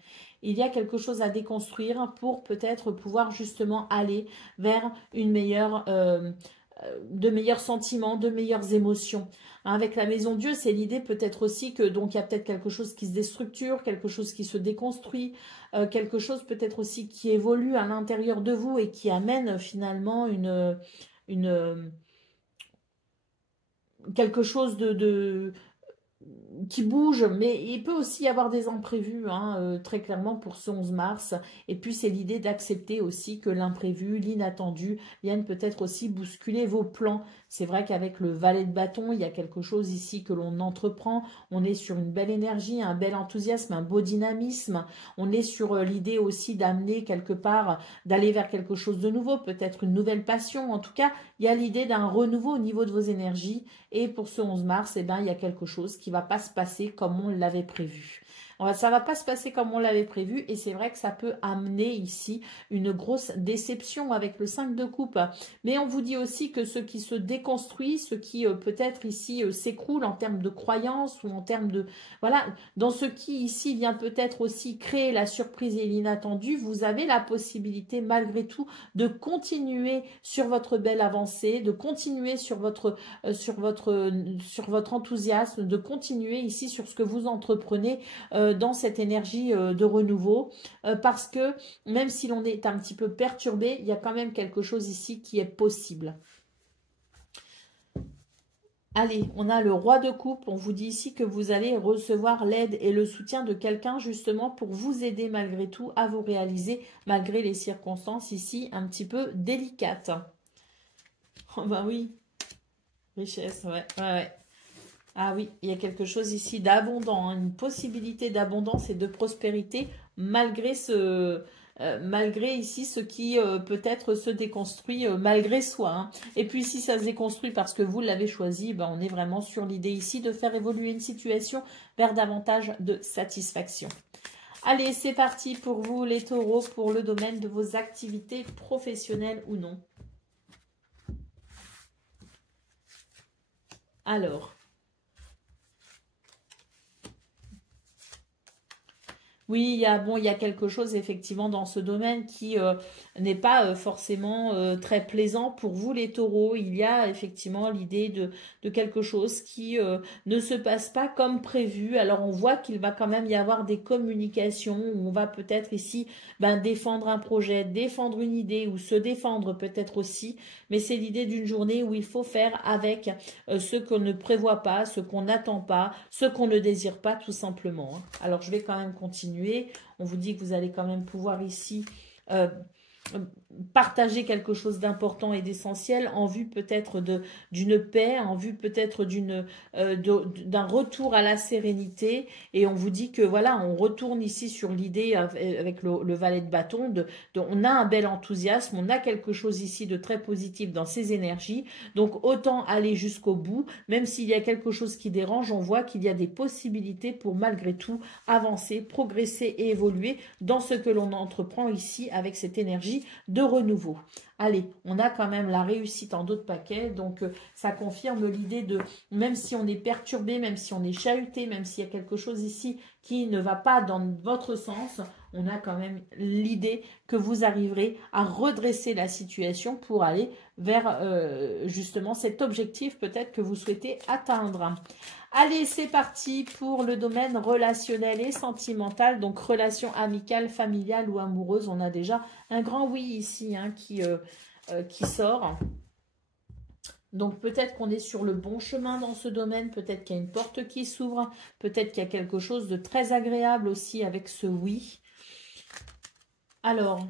il y a quelque chose à déconstruire pour peut-être pouvoir justement aller vers une meilleure, de meilleurs sentiments, de meilleures émotions. Hein, avec la maison Dieu, c'est l'idée peut-être aussi que donc il y a peut-être quelque chose qui se déstructure, quelque chose qui se déconstruit, quelque chose peut-être aussi qui évolue à l'intérieur de vous et qui amène finalement une quelque chose qui bouge, mais il peut aussi y avoir des imprévus, hein, très clairement pour ce 11 mars. Et puis c'est l'idée d'accepter aussi que l'imprévu, l'inattendu viennent peut-être aussi bousculer vos plans. C'est vrai qu'avec le valet de bâton, il y a quelque chose ici que l'on entreprend. On est sur une belle énergie, un bel enthousiasme, un beau dynamisme. On est sur l'idée aussi d'amener quelque part, d'aller vers quelque chose de nouveau, peut-être une nouvelle passion. En tout cas, il y a l'idée d'un renouveau au niveau de vos énergies. Et pour ce 11 mars, eh ben, il y a quelque chose qui ne va pas se passer comme on l'avait prévu. Ça ne va pas se passer comme on l'avait prévu et c'est vrai que ça peut amener ici une grosse déception avec le 5 de coupe. Mais on vous dit aussi que ce qui se déconstruit, ce qui peut-être ici s'écroule en termes de croyances ou en termes de... Voilà, dans ce qui ici vient peut-être aussi créer la surprise et l'inattendu, vous avez la possibilité malgré tout de continuer sur votre belle avancée, de continuer sur votre enthousiasme, de continuer ici sur ce que vous entreprenez dans cette énergie de renouveau, parce que même si l'on est un petit peu perturbé, il y a quand même quelque chose ici qui est possible. Allez, on a le roi de coupe. On vous dit ici que vous allez recevoir l'aide et le soutien de quelqu'un justement pour vous aider malgré tout à vous réaliser, malgré les circonstances ici un petit peu délicates. Oh bah oui, richesse, ouais. Ah oui, il y a quelque chose ici d'abondant, hein, une possibilité d'abondance et de prospérité malgré malgré ici ce qui peut-être se déconstruit malgré soi. Hein. Et puis si ça se déconstruit parce que vous l'avez choisi, ben, on est vraiment sur l'idée ici de faire évoluer une situation vers davantage de satisfaction. Allez, c'est parti pour vous les taureaux, pour le domaine de vos activités professionnelles ou non. Alors... Oui, il y a quelque chose effectivement dans ce domaine qui n'est pas forcément très plaisant pour vous les taureaux. Il y a effectivement l'idée de quelque chose qui ne se passe pas comme prévu. Alors on voit qu'il va quand même y avoir des communications où on va peut-être ici défendre un projet, défendre une idée ou se défendre peut-être aussi. Mais c'est l'idée d'une journée où il faut faire avec ce qu'on ne prévoit pas, ce qu'on n'attend pas, ce qu'on ne désire pas tout simplement. Hein. Alors je vais quand même continuer. On vous dit que vous allez quand même pouvoir ici partager quelque chose d'important et d'essentiel en vue peut-être d'une paix, en vue peut-être d'un retour à la sérénité. Et on vous dit que voilà, on retourne ici sur l'idée avec le valet de bâton, on a un bel enthousiasme, on a quelque chose ici de très positif dans ces énergies. Donc autant aller jusqu'au bout, même s'il y a quelque chose qui dérange, on voit qu'il y a des possibilités pour malgré tout avancer, progresser et évoluer dans ce que l'on entreprend ici avec cette énergie de renouveau. Allez, on a quand même la réussite en d'autres paquets, donc ça confirme l'idée de, même si on est perturbé, même si on est chahuté, même s'il y a quelque chose ici qui ne va pas dans votre sens, on a quand même l'idée que vous arriverez à redresser la situation pour aller vers justement cet objectif peut-être que vous souhaitez atteindre. Allez, c'est parti pour le domaine relationnel et sentimental, donc relation amicale, familiale ou amoureuse. On a déjà un grand oui ici hein, qui sort. Donc peut-être qu'on est sur le bon chemin dans ce domaine, peut-être qu'il y a une porte qui s'ouvre, peut-être qu'il y a quelque chose de très agréable aussi avec ce oui. Alors...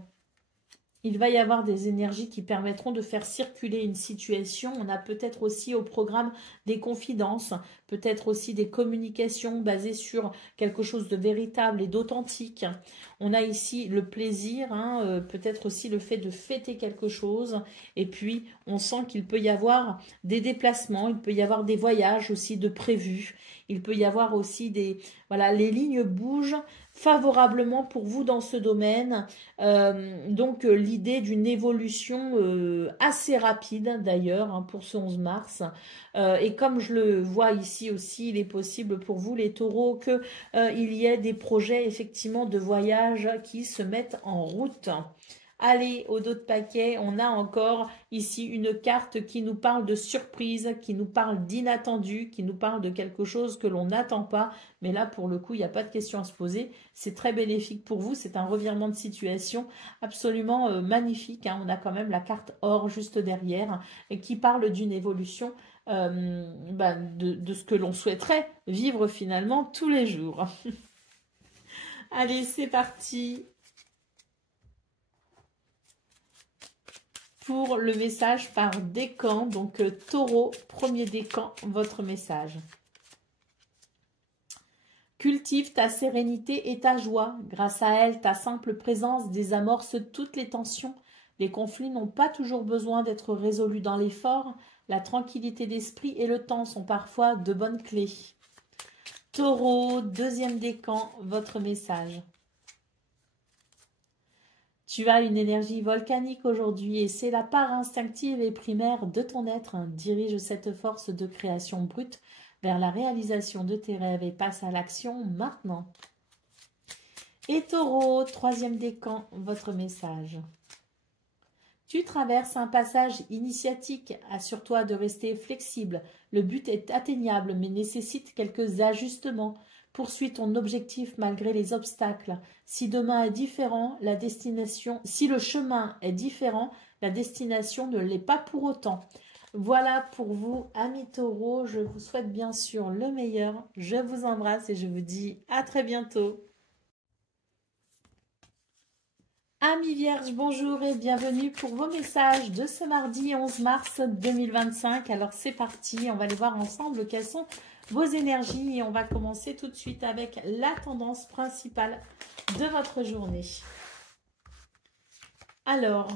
il va y avoir des énergies qui permettront de faire circuler une situation. On a peut-être aussi au programme des confidences, peut-être aussi des communications basées sur quelque chose de véritable et d'authentique. On a ici le plaisir, hein, peut-être aussi le fait de fêter quelque chose. Et puis, on sent qu'il peut y avoir des déplacements, il peut y avoir des voyages aussi de prévus. Il peut y avoir aussi des... Voilà, les lignes bougent favorablement pour vous dans ce domaine. Donc, l'idée d'une évolution assez rapide, d'ailleurs, hein, pour ce 11 mars. Et comme je le vois ici, ici aussi, il est possible pour vous les taureaux que il y ait des projets effectivement de voyage qui se mettent en route. Allez, au dos de paquet, on a encore ici une carte qui nous parle de surprise, qui nous parle d'inattendu, qui nous parle de quelque chose que l'on n'attend pas. Mais là, pour le coup, il n'y a pas de question à se poser. C'est très bénéfique pour vous. C'est un revirement de situation absolument magnifique, hein. On a quand même la carte or juste derrière et qui parle d'une évolution de ce que l'on souhaiterait vivre finalement tous les jours. Allez, c'est parti pour le message par décan. Donc, taureau, premier décan, votre message. Cultive ta sérénité et ta joie. Grâce à elle, ta simple présence désamorce toutes les tensions. Les conflits n'ont pas toujours besoin d'être résolus dans l'effort. La tranquillité d'esprit et le temps sont parfois de bonnes clés. Taureau, deuxième décan, votre message. Tu as une énergie volcanique aujourd'hui et c'est la part instinctive et primaire de ton être. Dirige cette force de création brute vers la réalisation de tes rêves et passe à l'action maintenant. Et Taureau, troisième décan, votre message. Tu traverses un passage initiatique. Assure-toi de rester flexible. Le but est atteignable mais nécessite quelques ajustements. Poursuis ton objectif malgré les obstacles. Si demain est différent, la destination, si le chemin est différent, la destination ne l'est pas pour autant. Voilà pour vous, amis taureaux. Je vous souhaite bien sûr le meilleur. Je vous embrasse et je vous dis à très bientôt. Amis vierges, bonjour et bienvenue pour vos messages de ce mardi 11 mars 2025. Alors c'est parti, on va aller voir ensemble quelles sont vos énergies et on va commencer tout de suite avec la tendance principale de votre journée. Alors,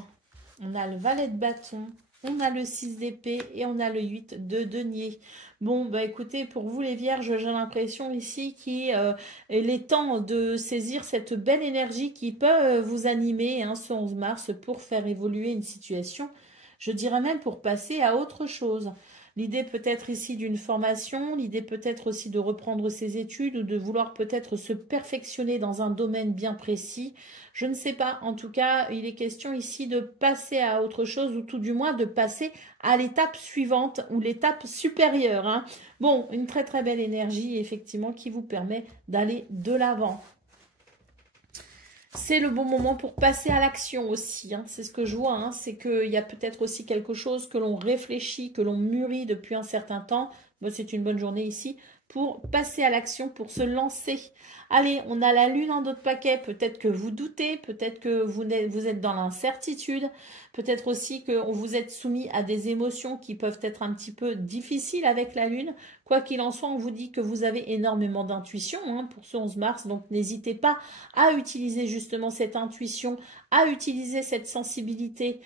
on a le valet de bâton, on a le 6 d'épée et on a le 8 de denier. Bon, bah écoutez, pour vous les vierges, j'ai l'impression ici qu'il est temps de saisir cette belle énergie qui peut vous animer ce 11 mars pour faire évoluer une situation. Je dirais même pour passer à autre chose. L'idée peut être ici d'une formation, l'idée peut être aussi de reprendre ses études ou de vouloir peut-être se perfectionner dans un domaine bien précis. Je ne sais pas, en tout cas, il est question ici de passer à autre chose ou tout du moins de passer à l'étape suivante ou l'étape supérieure, hein. Bon, une très très belle énergie effectivement qui vous permet d'aller de l'avant. C'est le bon moment pour passer à l'action aussi, hein. C'est ce que je vois, hein. C'est qu'il y a peut-être aussi quelque chose que l'on réfléchit, que l'on mûrit depuis un certain temps. Bon, c'est une bonne journée ici pour passer à l'action, pour se lancer. Allez, on a la lune en dos de paquet. Peut-être que vous doutez, peut-être que vous êtes dans l'incertitude, peut-être aussi que vous êtes soumis à des émotions qui peuvent être un petit peu difficiles avec la lune. Quoi qu'il en soit, on vous dit que vous avez énormément d'intuition pour ce 11 mars, donc n'hésitez pas à utiliser justement cette intuition, à utiliser cette sensibilité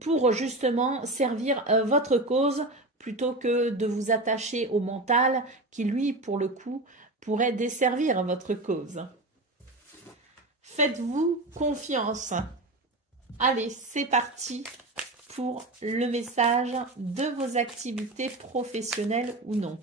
pour justement servir votre cause, plutôt que de vous attacher au mental qui, lui, pour le coup, pourrait desservir votre cause. Faites-vous confiance. Allez, c'est parti pour le message de vos activités professionnelles ou non.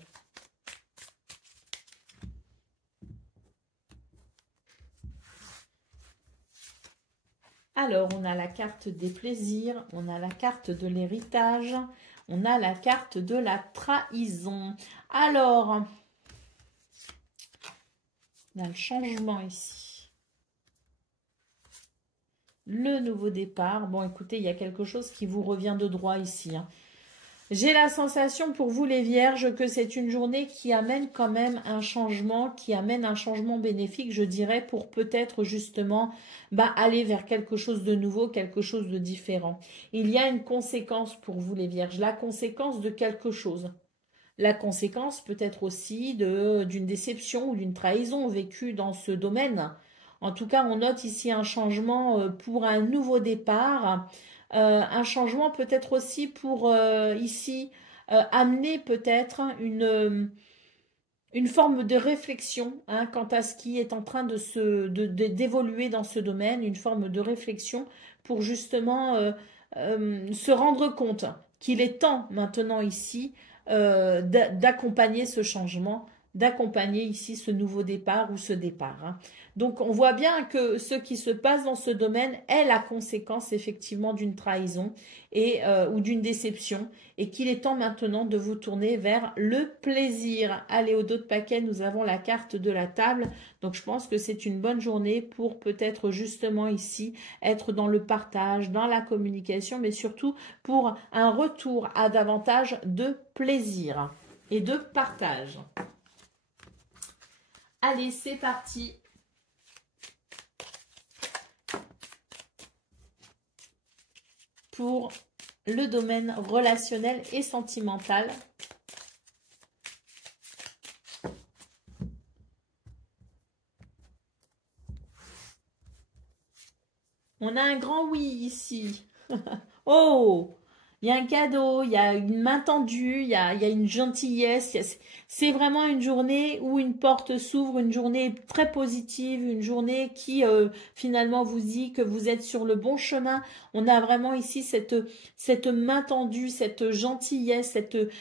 Alors, on a la carte des plaisirs, on a la carte de l'héritage, on a la carte de la trahison. Alors, on a le changement ici. Le nouveau départ. Bon, écoutez, il y a quelque chose qui vous revient de droit ici, hein. J'ai la sensation pour vous les vierges que c'est une journée qui amène quand même un changement, qui amène un changement bénéfique, je dirais, pour peut-être justement aller vers quelque chose de nouveau, quelque chose de différent. Il y a une conséquence pour vous les vierges, la conséquence de quelque chose. La conséquence peut être aussi d'une déception ou d'une trahison vécue dans ce domaine. En tout cas, on note ici un changement pour un nouveau départ. Un changement peut-être aussi pour ici amener peut-être une forme de réflexion quant à ce qui est en train d'évoluer dans ce domaine, une forme de réflexion pour justement se rendre compte qu'il est temps maintenant ici d'accompagner ce changement, d'accompagner ici ce nouveau départ ou ce départ. Hein. Donc, on voit bien que ce qui se passe dans ce domaine est la conséquence effectivement d'une trahison ou d'une déception et qu'il est temps maintenant de vous tourner vers le plaisir. Allez, au dos de paquet, nous avons la carte de la table. Donc, je pense que c'est une bonne journée pour peut-être justement ici être dans le partage, dans la communication, mais surtout pour un retour à davantage de plaisir et de partage. Allez, c'est parti. Pour le domaine relationnel et sentimental. On a un grand oui ici. Oh! Il y a un cadeau, il y a une main tendue, il y a une gentillesse. C'est vraiment une journée où une porte s'ouvre, une journée très positive, une journée qui finalement vous dit que vous êtes sur le bon chemin. On a vraiment ici cette main tendue, cette gentillesse,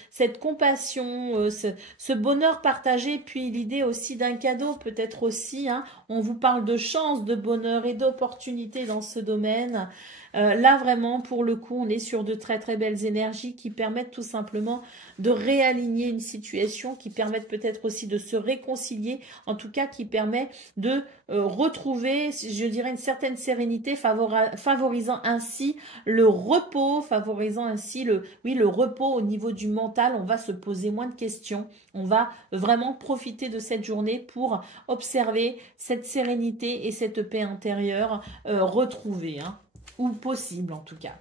cette compassion, ce bonheur partagé. Puis l'idée aussi d'un cadeau peut-être aussi. Hein, on vous parle de chance, de bonheur et d'opportunité dans ce domaine. Là vraiment pour le coup on est sur de très très belles énergies qui permettent tout simplement de réaligner une situation, qui permettent peut-être aussi de se réconcilier, en tout cas qui permet de retrouver, je dirais, une certaine sérénité, favorisant ainsi le repos, favorisant ainsi le repos au niveau du mental. On va se poser moins de questions, on va vraiment profiter de cette journée pour observer cette sérénité et cette paix intérieure retrouvée, hein. Ou possible en tout cas.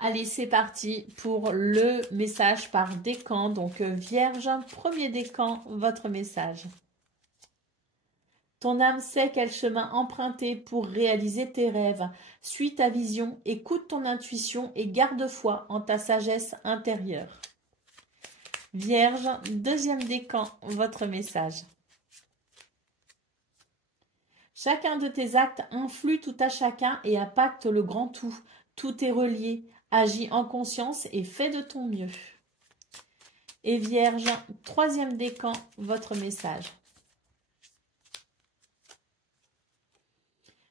Allez, c'est parti pour le message par décan. Donc, Vierge, premier décan, votre message. Ton âme sait quel chemin emprunter pour réaliser tes rêves. Suis ta vision, écoute ton intuition et garde foi en ta sagesse intérieure. Vierge, deuxième décan, votre message. Chacun de tes actes influe tout à chacun et impacte le grand tout. Tout est relié. Agis en conscience et fais de ton mieux. Et Vierge, troisième décan, votre message.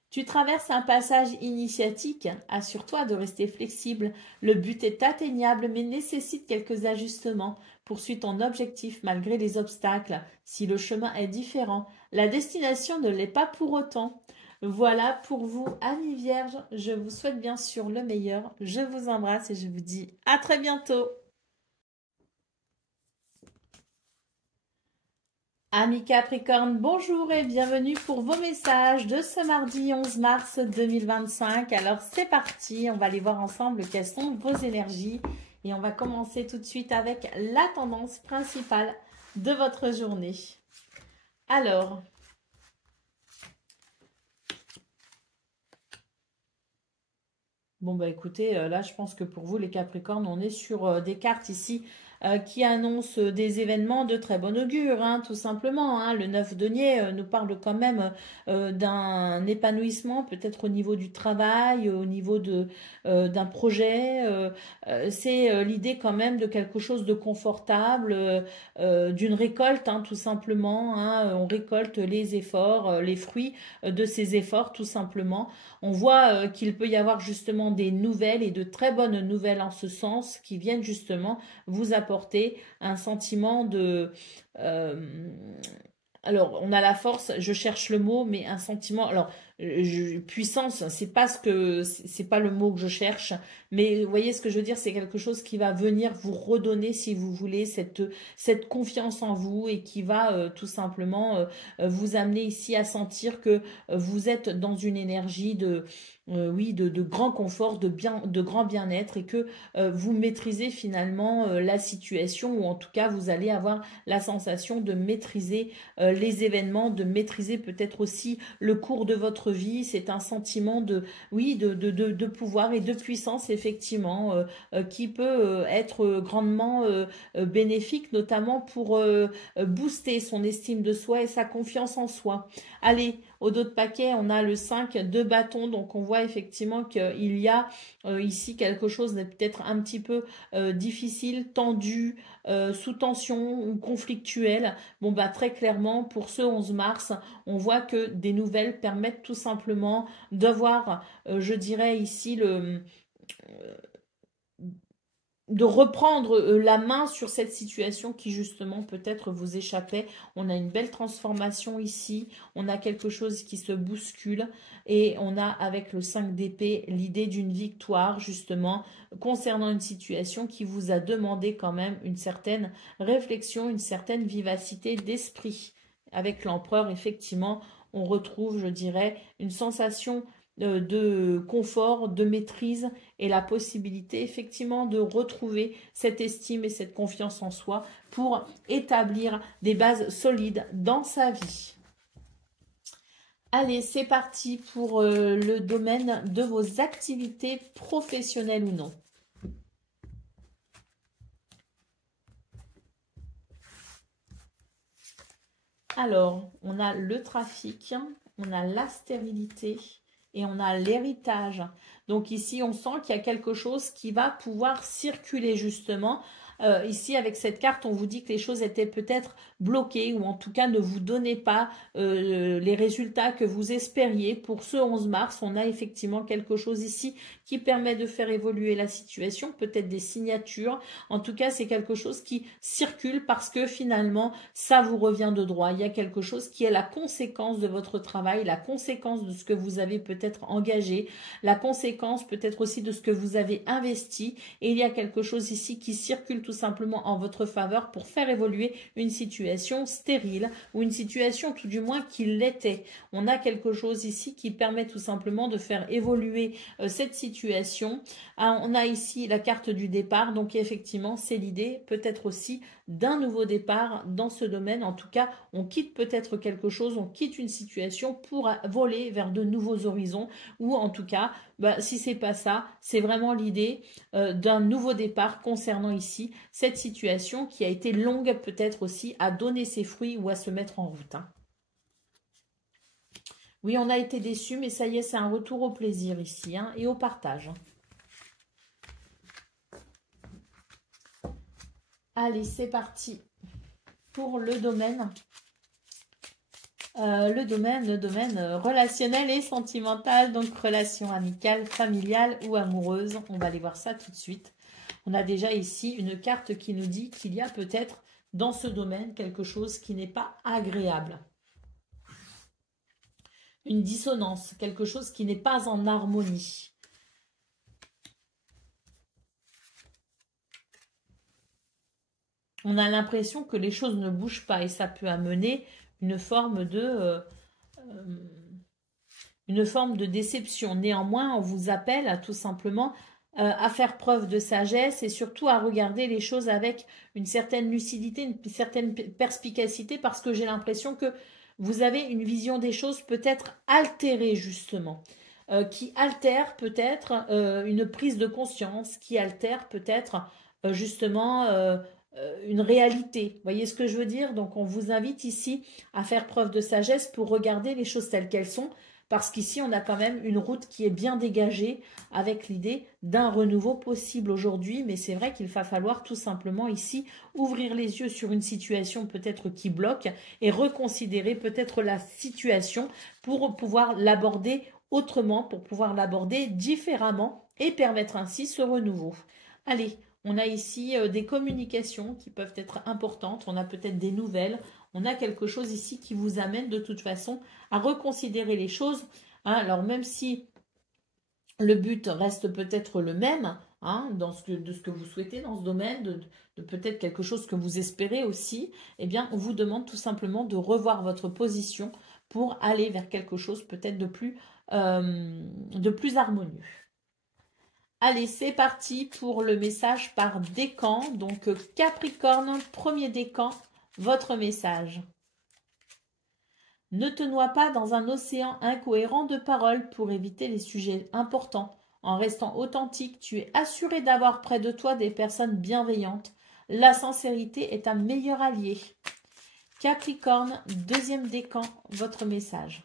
Tu traverses un passage initiatique. Assure-toi de rester flexible. Le but est atteignable mais nécessite quelques ajustements. Poursuis ton objectif malgré les obstacles. Si le chemin est différent, la destination ne l'est pas pour autant. Voilà pour vous, amis vierges. Je vous souhaite bien sûr le meilleur. Je vous embrasse et je vous dis à très bientôt. Amis Capricorne, bonjour et bienvenue pour vos messages de ce mardi 11 mars 2025. Alors c'est parti, on va aller voir ensemble quelles sont vos énergies. Et on va commencer tout de suite avec la tendance principale de votre journée. Alors, bon bah écoutez, là je pense que pour vous les Capricornes, on est sur des cartes ici qui annonce des événements de très bon augure, hein, tout simplement. Hein. Le 9 denier nous parle quand même d'un épanouissement, peut-être au niveau du travail, au niveau d'un projet. C'est l'idée quand même de quelque chose de confortable, d'une récolte, hein, tout simplement. Hein. On récolte les efforts, les fruits de ces efforts, tout simplement. On voit qu'il peut y avoir justement des nouvelles et de très bonnes nouvelles en ce sens qui viennent justement vous apporter un sentiment de... alors, on a la force, je cherche le mot, mais un sentiment... Alors, puissance, c'est pas le mot que je cherche, mais vous voyez ce que je veux dire, c'est quelque chose qui va venir vous redonner, si vous voulez, cette confiance en vous et qui va tout simplement vous amener ici à sentir que vous êtes dans une énergie de grand confort, de grand bien-être et que vous maîtrisez finalement la situation, ou en tout cas vous allez avoir la sensation de maîtriser les événements, de maîtriser peut-être aussi le cours de votre vie. C'est un sentiment de pouvoir et de puissance effectivement qui peut être grandement bénéfique, notamment pour booster son estime de soi et sa confiance en soi. Allez, Au dos de paquet, on a le 5 de bâton. Donc, on voit effectivement qu'il y a ici quelque chose de peut-être un petit peu difficile, tendu, sous tension ou conflictuel. Bon, bah, très clairement, pour ce 11 mars, on voit que des nouvelles permettent tout simplement d'avoir, je dirais ici, de reprendre la main sur cette situation qui justement peut-être vous échappait. On a une belle transformation ici, on a quelque chose qui se bouscule et on a avec le 5 d'épée l'idée d'une victoire justement concernant une situation qui vous a demandé quand même une certaine réflexion, une certaine vivacité d'esprit. Avec l'empereur, effectivement, on retrouve, je dirais, une sensation de confort, de maîtrise et la possibilité effectivement de retrouver cette estime et cette confiance en soi pour établir des bases solides dans sa vie. Allez, c'est parti pour le domaine de vos activités professionnelles ou non. Alors, on a le trafic, on a la stérilité, et on a l'héritage. Donc ici, on sent qu'il y a quelque chose qui va pouvoir circuler justement. Ici, avec cette carte, on vous dit que les choses étaient peut-être bloquées ou en tout cas ne vous donnaient pas les résultats que vous espériez. Pour ce 11 mars, on a effectivement quelque chose ici qui permet de faire évoluer la situation, peut-être des signatures. En tout cas, c'est quelque chose qui circule parce que finalement, ça vous revient de droit. Il y a quelque chose qui est la conséquence de votre travail, la conséquence de ce que vous avez peut-être engagé, la conséquence peut-être aussi de ce que vous avez investi. Et il y a quelque chose ici qui circule tout simplement en votre faveur pour faire évoluer une situation stérile ou une situation tout du moins qui l'était. On a quelque chose ici qui permet tout simplement de faire évoluer cette situation. On a ici la carte du départ, donc effectivement c'est l'idée peut-être aussi d'un nouveau départ dans ce domaine. En tout cas, on quitte peut-être quelque chose, on quitte une situation pour voler vers de nouveaux horizons ou en tout cas, si c'est pas ça, c'est vraiment l'idée d'un nouveau départ concernant ici cette situation qui a été longue peut-être aussi à donner ses fruits ou à se mettre en route. Oui, on a été déçus, mais ça y est, c'est un retour au plaisir ici et au partage. Allez, c'est parti pour le domaine. Le domaine relationnel et sentimental, donc relation amicale, familiale ou amoureuse. On va aller voir ça tout de suite. On a déjà ici une carte qui nous dit qu'il y a peut-être dans ce domaine quelque chose qui n'est pas agréable. Une dissonance, quelque chose qui n'est pas en harmonie. On a l'impression que les choses ne bougent pas et ça peut amener une forme de déception. Néanmoins, on vous appelle à tout simplement à faire preuve de sagesse et surtout à regarder les choses avec une certaine lucidité, une certaine perspicacité parce que j'ai l'impression que vous avez une vision des choses peut-être altérée justement, qui altère peut-être une prise de conscience, qui altère peut-être justement une réalité. Vous voyez ce que je veux dire? Donc on vous invite ici à faire preuve de sagesse pour regarder les choses telles qu'elles sont, parce qu'ici on a quand même une route qui est bien dégagée avec l'idée d'un renouveau possible aujourd'hui, mais c'est vrai qu'il va falloir tout simplement ici ouvrir les yeux sur une situation peut-être qui bloque et reconsidérer peut-être la situation pour pouvoir l'aborder autrement, pour pouvoir l'aborder différemment et permettre ainsi ce renouveau. Allez, on a ici des communications qui peuvent être importantes, on a peut-être des nouvelles, on a quelque chose ici qui vous amène de toute façon à reconsidérer les choses. Alors même si le but reste peut-être le même de ce que vous souhaitez dans ce domaine, de peut-être quelque chose que vous espérez aussi, eh bien on vous demande tout simplement de revoir votre position pour aller vers quelque chose peut-être de plus harmonieux. Allez, c'est parti pour le message par décan. Donc, Capricorne, premier décan, votre message. Ne te noie pas dans un océan incohérent de paroles pour éviter les sujets importants. En restant authentique, tu es assuré d'avoir près de toi des personnes bienveillantes. La sincérité est un meilleur allié. Capricorne, deuxième décan, votre message.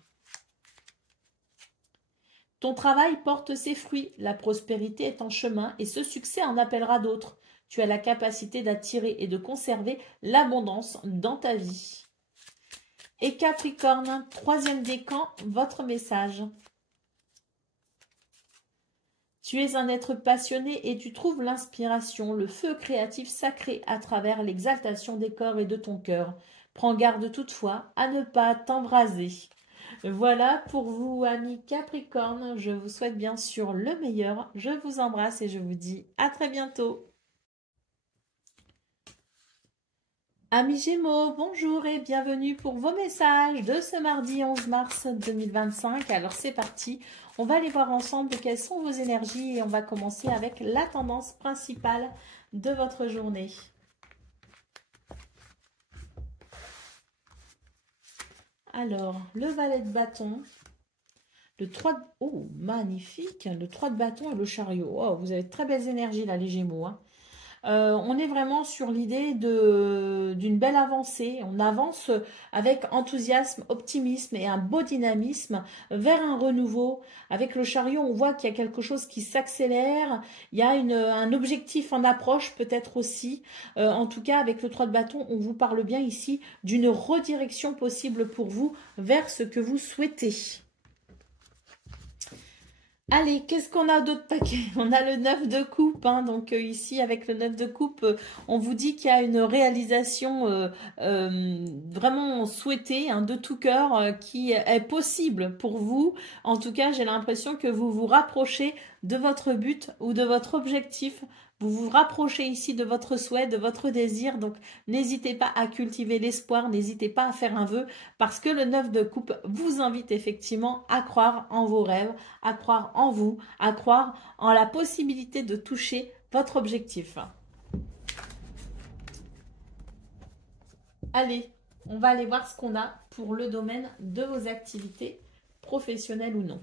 Ton travail porte ses fruits, la prospérité est en chemin et ce succès en appellera d'autres. Tu as la capacité d'attirer et de conserver l'abondance dans ta vie. Et Capricorne, troisième décan, votre message. Tu es un être passionné et tu trouves l'inspiration, le feu créatif sacré à travers l'exaltation des corps et de ton cœur. Prends garde toutefois à ne pas t'embraser. Voilà pour vous, amis Capricorne. Je vous souhaite bien sûr le meilleur. Je vous embrasse et je vous dis à très bientôt. Amis Gémeaux, bonjour et bienvenue pour vos messages de ce mardi 11 mars 2025. Alors c'est parti, on va aller voir ensemble quelles sont vos énergies et on va commencer avec la tendance principale de votre journée. Alors, le valet de bâton, le 3 de... Oh, magnifique, le 3 de bâton et le chariot. Oh, vous avez de très belles énergies là les Gémeaux, hein. On est vraiment sur l'idée d'une belle avancée. On avance avec enthousiasme, optimisme et un beau dynamisme vers un renouveau. Avec le chariot, on voit qu'il y a quelque chose qui s'accélère. Il y a un objectif en approche peut-être aussi. En tout cas, avec le 3 de bâton, on vous parle bien ici d'une redirection possible pour vous vers ce que vous souhaitez. Allez, qu'est-ce qu'on a d'autre paquet? On a le 9 de coupe, hein, donc ici avec le 9 de coupe, on vous dit qu'il y a une réalisation vraiment souhaitée, hein, de tout cœur, qui est possible pour vous. En tout cas, j'ai l'impression que vous vous rapprochez de votre but ou de votre objectif. Vous vous rapprochez ici de votre souhait, de votre désir, donc n'hésitez pas à cultiver l'espoir, n'hésitez pas à faire un vœu, parce que le 9 de coupe vous invite effectivement à croire en vos rêves, à croire en vous, à croire en la possibilité de toucher votre objectif. Allez, on va aller voir ce qu'on a pour le domaine de vos activités professionnelles ou non.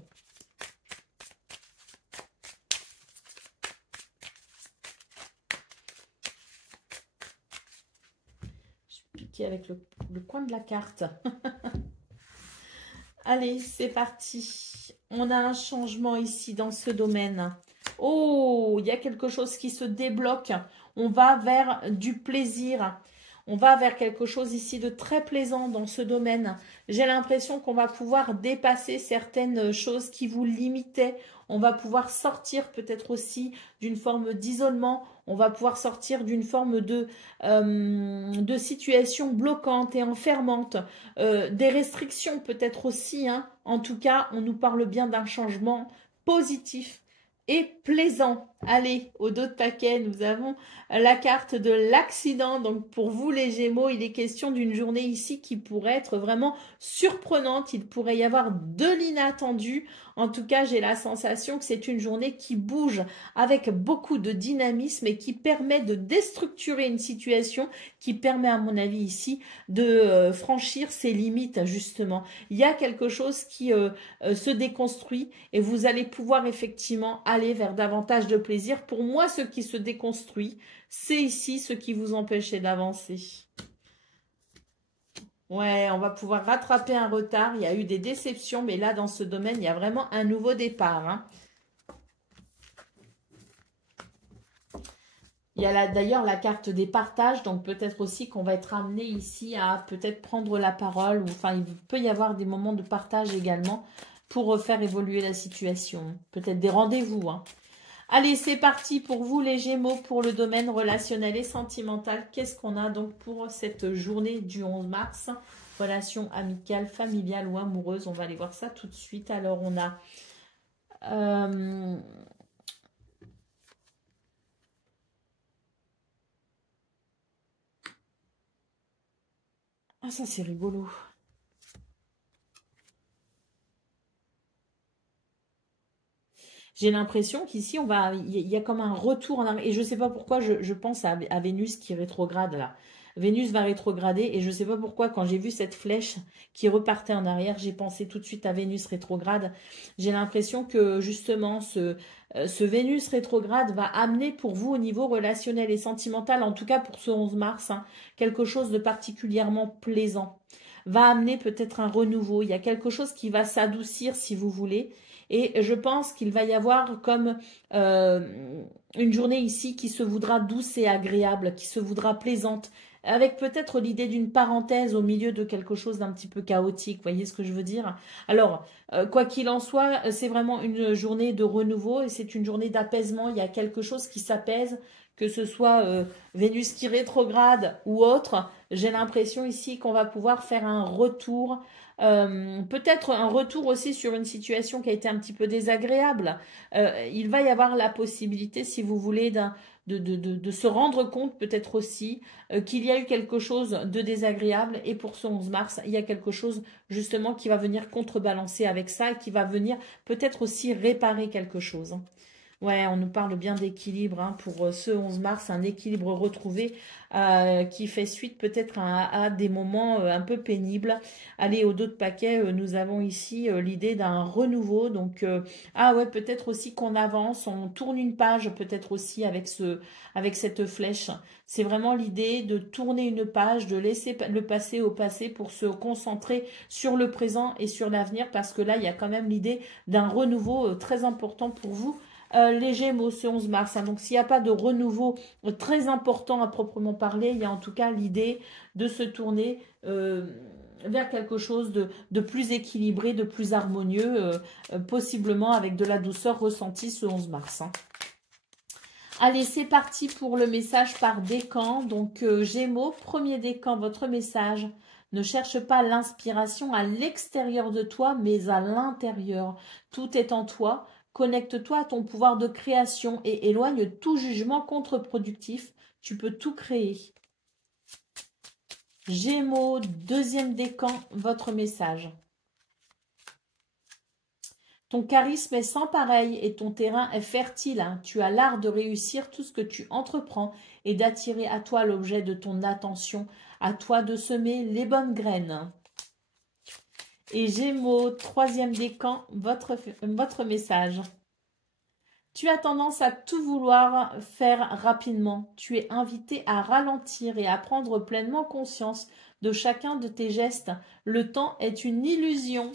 Avec le coin de la carte. Allez, c'est parti. On a un changement ici dans ce domaine. Oh, il y a quelque chose qui se débloque. On va vers du plaisir. On va vers quelque chose ici de très plaisant dans ce domaine. J'ai l'impression qu'on va pouvoir dépasser certaines choses qui vous limitaient. On va pouvoir sortir peut-être aussi d'une forme d'isolement. On va pouvoir sortir d'une forme de situation bloquante et enfermante. Des restrictions peut-être aussi, hein. En tout cas, on nous parle bien d'un changement positif et plaisant. Allez, au dos de paquet, nous avons la carte de l'accident. Donc pour vous les Gémeaux, il est question d'une journée ici qui pourrait être vraiment surprenante. Il pourrait y avoir de l'inattendu. En tout cas, j'ai la sensation que c'est une journée qui bouge avec beaucoup de dynamisme et qui permet de déstructurer une situation, qui permet à mon avis ici de franchir ses limites justement. Il y a quelque chose qui se déconstruit et vous allez pouvoir effectivement aller vers davantage de plaisir. Pour moi, ce qui se déconstruit, c'est ici ce qui vous empêchait d'avancer. Ouais, on va pouvoir rattraper un retard. Il y a eu des déceptions, mais là, dans ce domaine, il y a vraiment un nouveau départ, hein. Il y a d'ailleurs la carte des partages, donc peut-être aussi qu'on va être amené ici à peut-être prendre la parole. Ou, enfin, il peut y avoir des moments de partage également pour faire évoluer la situation. Peut-être des rendez-vous, hein. Allez, c'est parti pour vous les Gémeaux, pour le domaine relationnel et sentimental. Qu'est-ce qu'on a donc pour cette journée du 11 mars? Relation amicale, familiale ou amoureuse, on va aller voir ça tout de suite. Alors, on a... Ah, ça c'est rigolo. J'ai l'impression qu'ici, il y a comme un retour en arrière. Et je ne sais pas pourquoi, je pense à Vénus qui rétrograde là. Vénus va rétrograder et je ne sais pas pourquoi, quand j'ai vu cette flèche qui repartait en arrière, j'ai pensé tout de suite à Vénus rétrograde. J'ai l'impression que justement, ce Vénus rétrograde va amener pour vous au niveau relationnel et sentimental, en tout cas pour ce 11 mars, hein, quelque chose de particulièrement plaisant. Va amener peut-être un renouveau. Il y a quelque chose qui va s'adoucir si vous voulez. Et je pense qu'il va y avoir comme une journée ici qui se voudra douce et agréable, qui se voudra plaisante, avec peut-être l'idée d'une parenthèse au milieu de quelque chose d'un petit peu chaotique, vous voyez ce que je veux dire? Alors, quoi qu'il en soit, c'est vraiment une journée de renouveau et c'est une journée d'apaisement, il y a quelque chose qui s'apaise, que ce soit Vénus qui rétrograde ou autre, j'ai l'impression ici qu'on va pouvoir faire un retour, peut-être un retour aussi sur une situation qui a été un petit peu désagréable. Il va y avoir la possibilité, si vous voulez, de se rendre compte peut-être aussi qu'il y a eu quelque chose de désagréable et pour ce 11 mars, il y a quelque chose justement qui va venir contrebalancer avec ça et qui va venir peut-être aussi réparer quelque chose. Ouais, on nous parle bien d'équilibre hein, pour ce 11 mars, un équilibre retrouvé qui fait suite peut-être à des moments un peu pénibles. Allez, au dos de paquet, nous avons ici l'idée d'un renouveau. Donc, ah ouais, peut-être aussi qu'on avance, on tourne une page peut-être aussi avec cette flèche. C'est vraiment l'idée de tourner une page, de laisser le passé au passé pour se concentrer sur le présent et sur l'avenir parce que là, il y a quand même l'idée d'un renouveau très important pour vous. Les Gémeaux ce 11 mars. Hein. Donc, s'il n'y a pas de renouveau très important à proprement parler, il y a en tout cas l'idée de se tourner vers quelque chose de plus équilibré, de plus harmonieux, possiblement avec de la douceur ressentie ce 11 mars. Hein. Allez, c'est parti pour le message par décan. Donc, Gémeaux, premier décan, votre message. Ne cherche pas l'inspiration à l'extérieur de toi, mais à l'intérieur. Tout est en toi. Connecte-toi à ton pouvoir de création et éloigne tout jugement contre-productif. Tu peux tout créer. Gémeaux, deuxième décan, votre message. Ton charisme est sans pareil et ton terrain est fertile. Hein. Tu as l'art de réussir tout ce que tu entreprends et d'attirer à toi l'objet de ton attention. À toi de semer les bonnes graines. Et Gémeaux, troisième décan, votre message. Tu as tendance à tout vouloir faire rapidement. Tu es invité à ralentir et à prendre pleinement conscience de chacun de tes gestes. Le temps est une illusion.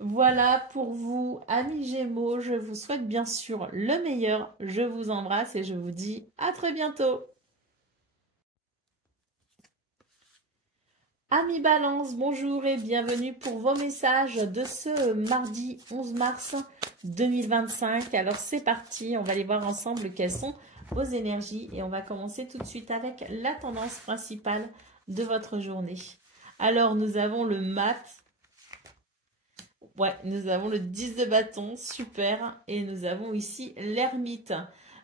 Voilà pour vous, amis Gémeaux. Je vous souhaite bien sûr le meilleur. Je vous embrasse et je vous dis à très bientôt. Amis Balance, bonjour et bienvenue pour vos messages de ce mardi 11 mars 2025. Alors c'est parti, on va aller voir ensemble quelles sont vos énergies et on va commencer tout de suite avec la tendance principale de votre journée. Alors nous avons le mat, ouais, nous avons le 10 de bâton, super, et nous avons ici l'ermite.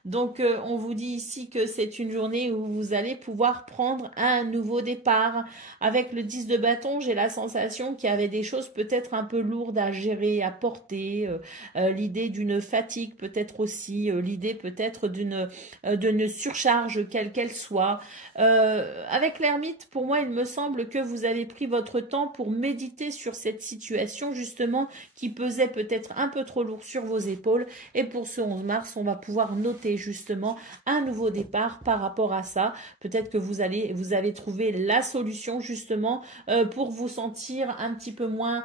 Donc, on vous dit ici que c'est une journée où vous allez pouvoir prendre un nouveau départ. Avec le 10 de bâton, j'ai la sensation qu'il y avait des choses peut-être un peu lourdes à gérer, à porter. L'idée d'une fatigue peut-être aussi, l'idée peut-être d'une surcharge quelle qu'elle soit. Avec l'ermite, pour moi, il me semble que vous avez pris votre temps pour méditer sur cette situation justement qui pesait peut-être un peu trop lourd sur vos épaules. Et pour ce 11 mars, on va pouvoir noter justement un nouveau départ par rapport à ça. Peut-être que vous avez trouvé la solution justement pour vous sentir un petit peu moins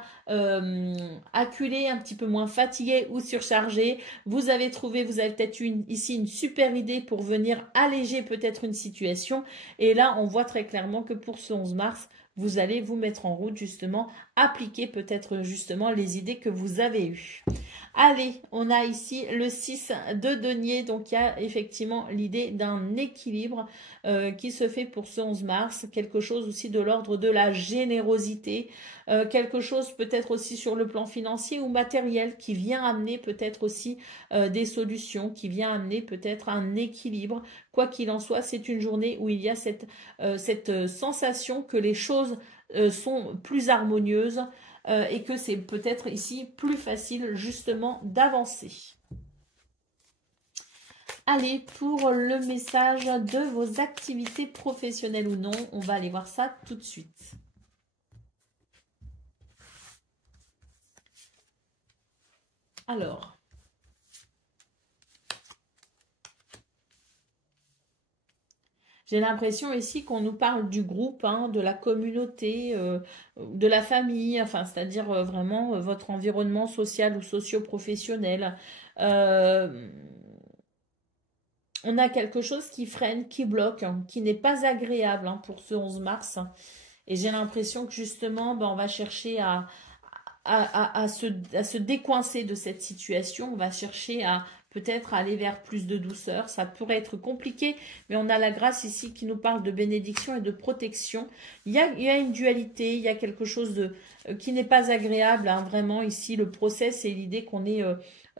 acculé, un petit peu moins fatigué ou surchargé. Vous avez peut-être ici une super idée pour venir alléger peut-être une situation. Et là, on voit très clairement que pour ce 11 mars, vous allez vous mettre en route justement, appliquer peut-être justement les idées que vous avez eues. Allez, on a ici le 6 de denier, donc il y a effectivement l'idée d'un équilibre qui se fait pour ce 11 mars, quelque chose aussi de l'ordre de la générosité, quelque chose peut-être aussi sur le plan financier ou matériel qui vient amener peut-être aussi des solutions, qui vient amener peut-être un équilibre. Quoi qu'il en soit, c'est une journée où il y a cette sensation que les choses sont plus harmonieuses, et que c'est peut-être ici plus facile justement d'avancer. Allez, pour le message de vos activités professionnelles ou non, on va aller voir ça tout de suite. Alors, J'ai l'impression ici qu'on nous parle du groupe, hein, de la communauté, de la famille, enfin, c'est-à-dire vraiment votre environnement social ou socio-professionnel. Euh, on a quelque chose qui freine, qui bloque, hein, qui n'est pas agréable hein, pour ce 11 mars. Et j'ai l'impression que justement, ben, on va chercher à se décoincer de cette situation. On va chercher à peut-être aller vers plus de douceur. Ça pourrait être compliqué, mais on a la grâce ici qui nous parle de bénédiction et de protection. Il y a une dualité, il y a quelque chose qui n'est pas agréable. Hein, vraiment, ici, le process et l'idée qu'on est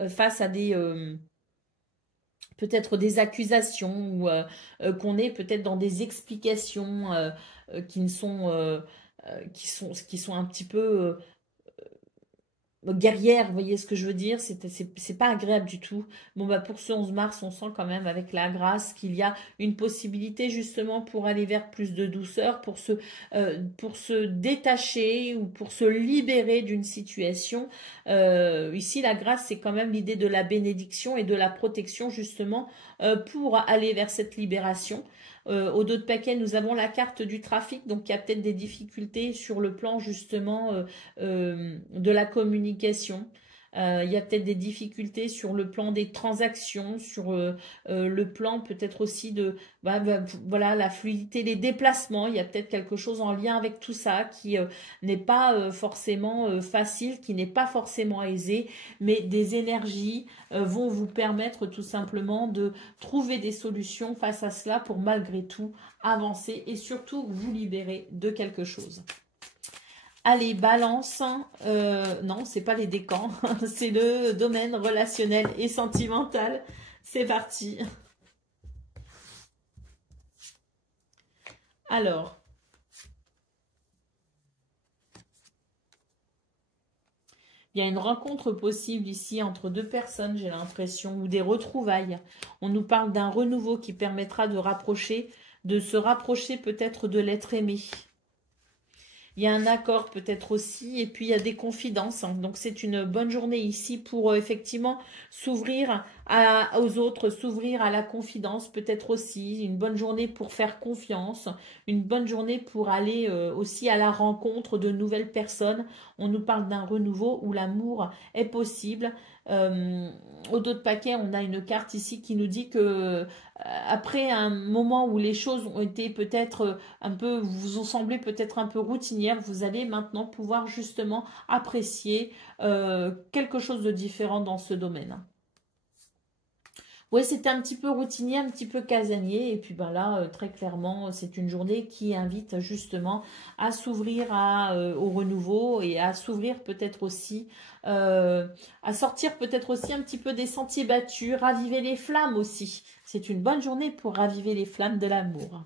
face à des... peut-être des accusations ou qu'on est peut-être dans des explications qui ne sont, qui sont un petit peu guerrière, vous voyez ce que je veux dire, c'est pas agréable du tout. Bon bah pour ce 11 mars, on sent quand même avec la grâce qu'il y a une possibilité justement pour aller vers plus de douceur, pour se détacher ou pour se libérer d'une situation. Ici la grâce c'est quand même l'idée de la bénédiction et de la protection justement pour aller vers cette libération. Au dos de paquet, nous avons la carte du trafic, donc il y a peut-être des difficultés sur le plan justement de la communication. Il y a peut-être des difficultés sur le plan des transactions, sur le plan peut-être aussi de voilà, la fluidité, les déplacements. Il y a peut-être quelque chose en lien avec tout ça qui n'est pas forcément facile, qui n'est pas forcément aisé, mais des énergies vont vous permettre tout simplement de trouver des solutions face à cela pour malgré tout avancer et surtout vous libérer de quelque chose. Allez, balance, non, c'est pas les décans, c'est le domaine relationnel et sentimental. C'est parti. Alors, il y a une rencontre possible ici entre deux personnes, j'ai l'impression, ou des retrouvailles. On nous parle d'un renouveau qui permettra de se rapprocher peut-être de l'être aimé. Il y a un accord peut-être aussi, et puis il y a des confidences. Hein. Donc c'est une bonne journée ici pour effectivement s'ouvrir aux autres, s'ouvrir à la confidence peut-être aussi. Une bonne journée pour faire confiance, une bonne journée pour aller aussi à la rencontre de nouvelles personnes. On nous parle d'un renouveau où l'amour est possible. Au dos de paquet, on a une carte ici qui nous dit que après un moment où les choses ont été peut-être un peu, vous ont semblé peut-être un peu routinières, vous allez maintenant pouvoir justement apprécier quelque chose de différent dans ce domaine. Oui, c'était un petit peu routinier, un petit peu casanier. Et puis ben là, très clairement, c'est une journée qui invite justement à s'ouvrir au renouveau et à s'ouvrir peut-être aussi, à sortir peut-être aussi un petit peu des sentiers battus, raviver les flammes aussi. C'est une bonne journée pour raviver les flammes de l'amour.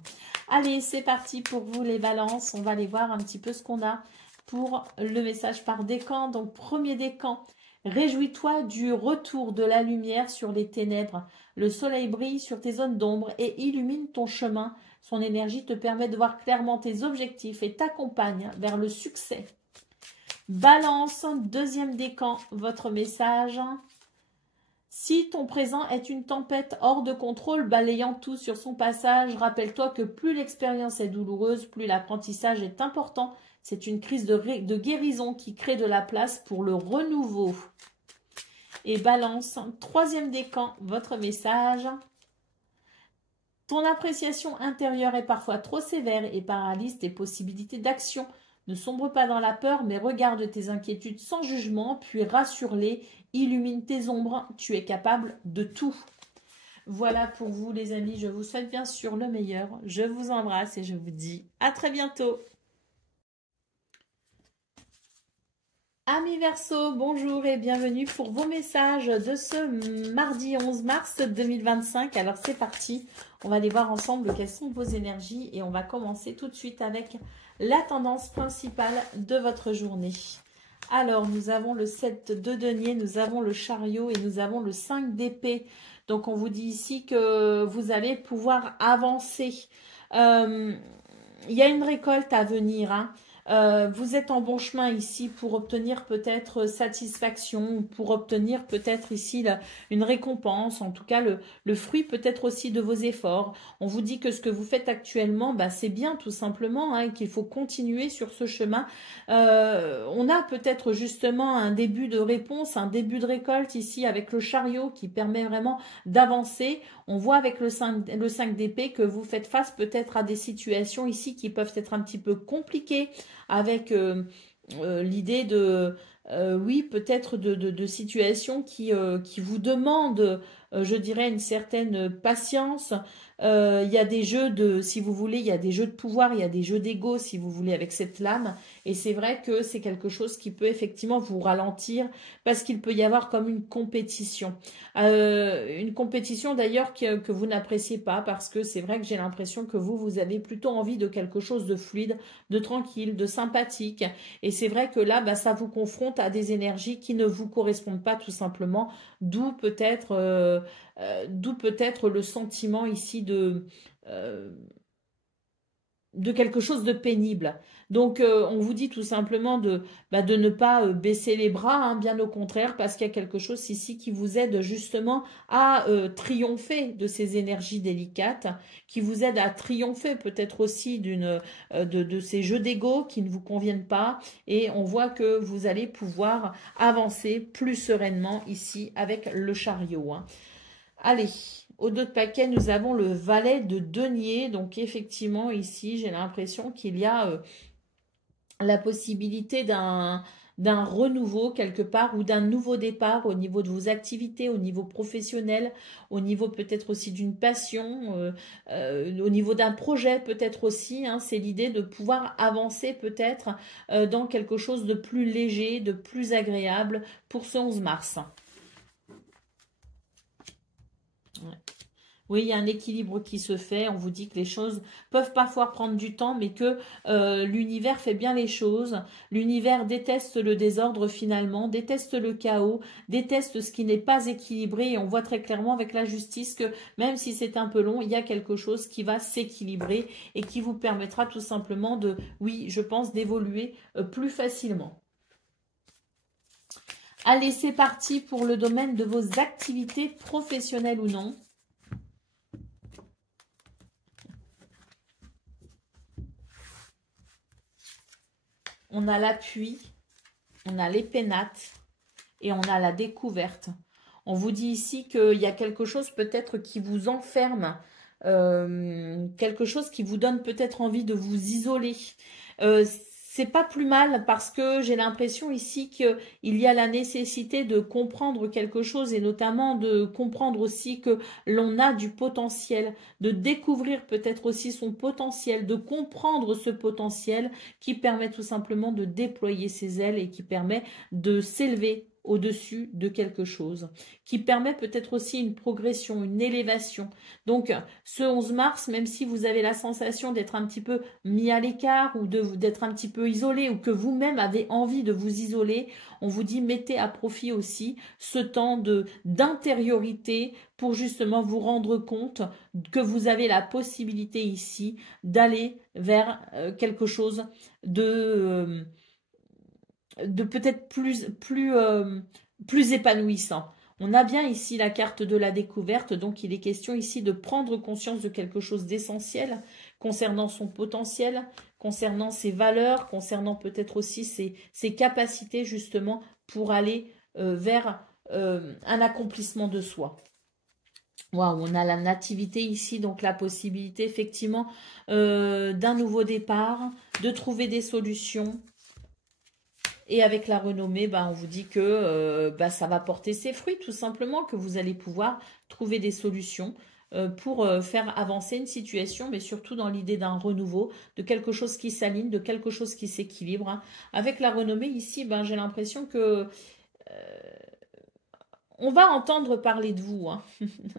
Allez, c'est parti pour vous les balances. On va aller voir un petit peu ce qu'on a pour le message par décan. Donc, premier décan. Réjouis-toi du retour de la lumière sur les ténèbres. Le soleil brille sur tes zones d'ombre et illumine ton chemin. Son énergie te permet de voir clairement tes objectifs et t'accompagne vers le succès. Balance, deuxième décan, votre message. Si ton présent est une tempête hors de contrôle, balayant tout sur son passage, rappelle-toi que plus l'expérience est douloureuse, plus l'apprentissage est important. C'est une crise de guérison qui crée de la place pour le renouveau. Et balance, troisième décan, votre message. Ton appréciation intérieure est parfois trop sévère et paralyse tes possibilités d'action. Ne sombre pas dans la peur, mais regarde tes inquiétudes sans jugement, puis rassure-les, illumine tes ombres, tu es capable de tout. Voilà pour vous les amis, je vous souhaite bien sûr le meilleur. Je vous embrasse et je vous dis à très bientôt. Amis Verseau, bonjour et bienvenue pour vos messages de ce mardi 11 mars 2025. Alors c'est parti, on va aller voir ensemble quelles sont vos énergies et on va commencer tout de suite avec la tendance principale de votre journée. Alors nous avons le 7 de denier, nous avons le chariot et nous avons le 5 d'épée. Donc on vous dit ici que vous allez pouvoir avancer. Il y a une récolte à venir, hein. Vous êtes en bon chemin ici pour obtenir peut-être satisfaction, pour obtenir peut-être ici une récompense, en tout cas le fruit peut-être aussi de vos efforts. On vous dit que ce que vous faites actuellement, bah, c'est bien tout simplement, hein, et qu'il faut continuer sur ce chemin. On a peut-être justement un début de réponse, un début de récolte ici avec le chariot qui permet vraiment d'avancer. On voit avec le 5 d'épée que vous faites face peut-être à des situations ici qui peuvent être un petit peu compliquées, avec l'idée de, oui, peut-être de situations qui vous demandent, je dirais, une certaine patience. Il y a des jeux de, si vous voulez, il y a des jeux de pouvoir, il y a des jeux d'ego, si vous voulez, avec cette lame. Et c'est vrai que c'est quelque chose qui peut effectivement vous ralentir parce qu'il peut y avoir comme une compétition d'ailleurs que vous n'appréciez pas, parce que c'est vrai que j'ai l'impression que vous avez plutôt envie de quelque chose de fluide, de tranquille, de sympathique. Et c'est vrai que là, bah, ça vous confronte à des énergies qui ne vous correspondent pas tout simplement, d'où peut-être le sentiment ici euh, de quelque chose de pénible. Donc, on vous dit tout simplement de ne pas baisser les bras, hein, bien au contraire, parce qu'il y a quelque chose ici qui vous aide justement à triompher de ces énergies délicates, qui vous aide à triompher peut-être aussi de ces jeux d'ego qui ne vous conviennent pas. Et on voit que vous allez pouvoir avancer plus sereinement ici avec le chariot, hein. Allez, au dos de paquet, nous avons le valet de denier. Donc, effectivement, ici, j'ai l'impression qu'il y a la possibilité d'un renouveau quelque part ou d'un nouveau départ au niveau de vos activités, au niveau professionnel, au niveau peut-être aussi d'une passion, au niveau d'un projet peut-être aussi, hein. C'est l'idée de pouvoir avancer peut-être dans quelque chose de plus léger, de plus agréable pour ce 11 mars. Ouais. Oui, il y a un équilibre qui se fait. On vous dit que les choses peuvent parfois prendre du temps, mais que l'univers fait bien les choses. L'univers déteste le désordre finalement, déteste le chaos, déteste ce qui n'est pas équilibré. Et on voit très clairement avec la justice que même si c'est un peu long, il y a quelque chose qui va s'équilibrer et qui vous permettra tout simplement de, oui, je pense, d'évoluer plus facilement. Allez, c'est parti pour le domaine de vos activités professionnelles ou non. On a l'appui, on a les pénates et on a la découverte. On vous dit ici qu'il y a quelque chose peut-être qui vous enferme, quelque chose qui vous donne peut-être envie de vous isoler. C'est pas plus mal parce que j'ai l'impression ici qu'il y a la nécessité de comprendre quelque chose et notamment de comprendre aussi que l'on a du potentiel, de découvrir peut-être aussi son potentiel, de comprendre ce potentiel qui permet tout simplement de déployer ses ailes et qui permet de s'élever au-dessus de quelque chose, qui permet peut-être aussi une progression, une élévation. Donc, ce 11 mars, même si vous avez la sensation d'être un petit peu mis à l'écart ou d'être un petit peu isolé ou que vous-même avez envie de vous isoler, on vous dit mettez à profit aussi ce temps d'intériorité pour justement vous rendre compte que vous avez la possibilité ici d'aller vers quelque chose de peut-être plus épanouissant. On a bien ici la carte de la découverte, donc il est question ici de prendre conscience de quelque chose d'essentiel concernant son potentiel, concernant ses valeurs, concernant peut-être aussi ses capacités justement pour aller vers un accomplissement de soi. Waouh, on a la nativité ici, donc la possibilité effectivement d'un nouveau départ, de trouver des solutions. Et avec la renommée, bah, on vous dit que ça va porter ses fruits, tout simplement, que vous allez pouvoir trouver des solutions pour faire avancer une situation, mais surtout dans l'idée d'un renouveau, de quelque chose qui s'aligne, de quelque chose qui s'équilibre, hein. Avec la renommée ici, ben, j'ai l'impression que on va entendre parler de vous, hein.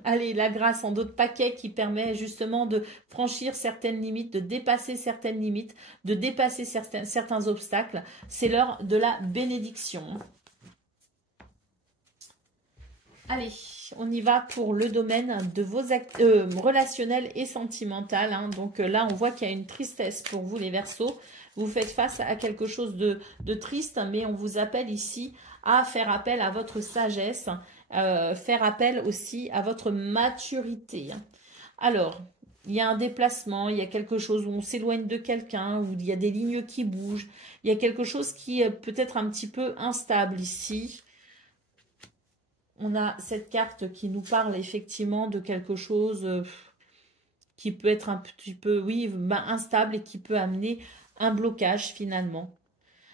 Allez, la grâce en d'autres paquets qui permet justement de franchir certaines limites, de dépasser certaines limites, de dépasser certains obstacles. C'est l'heure de la bénédiction. Allez, on y va pour le domaine de vos relationnels et sentimentales, hein. Donc là, on voit qu'il y a une tristesse pour vous, les Verseaux. Vous faites face à quelque chose de triste, mais on vous appelle ici à faire appel à votre sagesse, faire appel aussi à votre maturité. Alors, il y a un déplacement, il y a quelque chose où on s'éloigne de quelqu'un, où il y a des lignes qui bougent, il y a quelque chose qui est peut-être un petit peu instable ici. On a cette carte qui nous parle effectivement de quelque chose qui peut être un petit peu, oui, instable et qui peut amener un blocage finalement.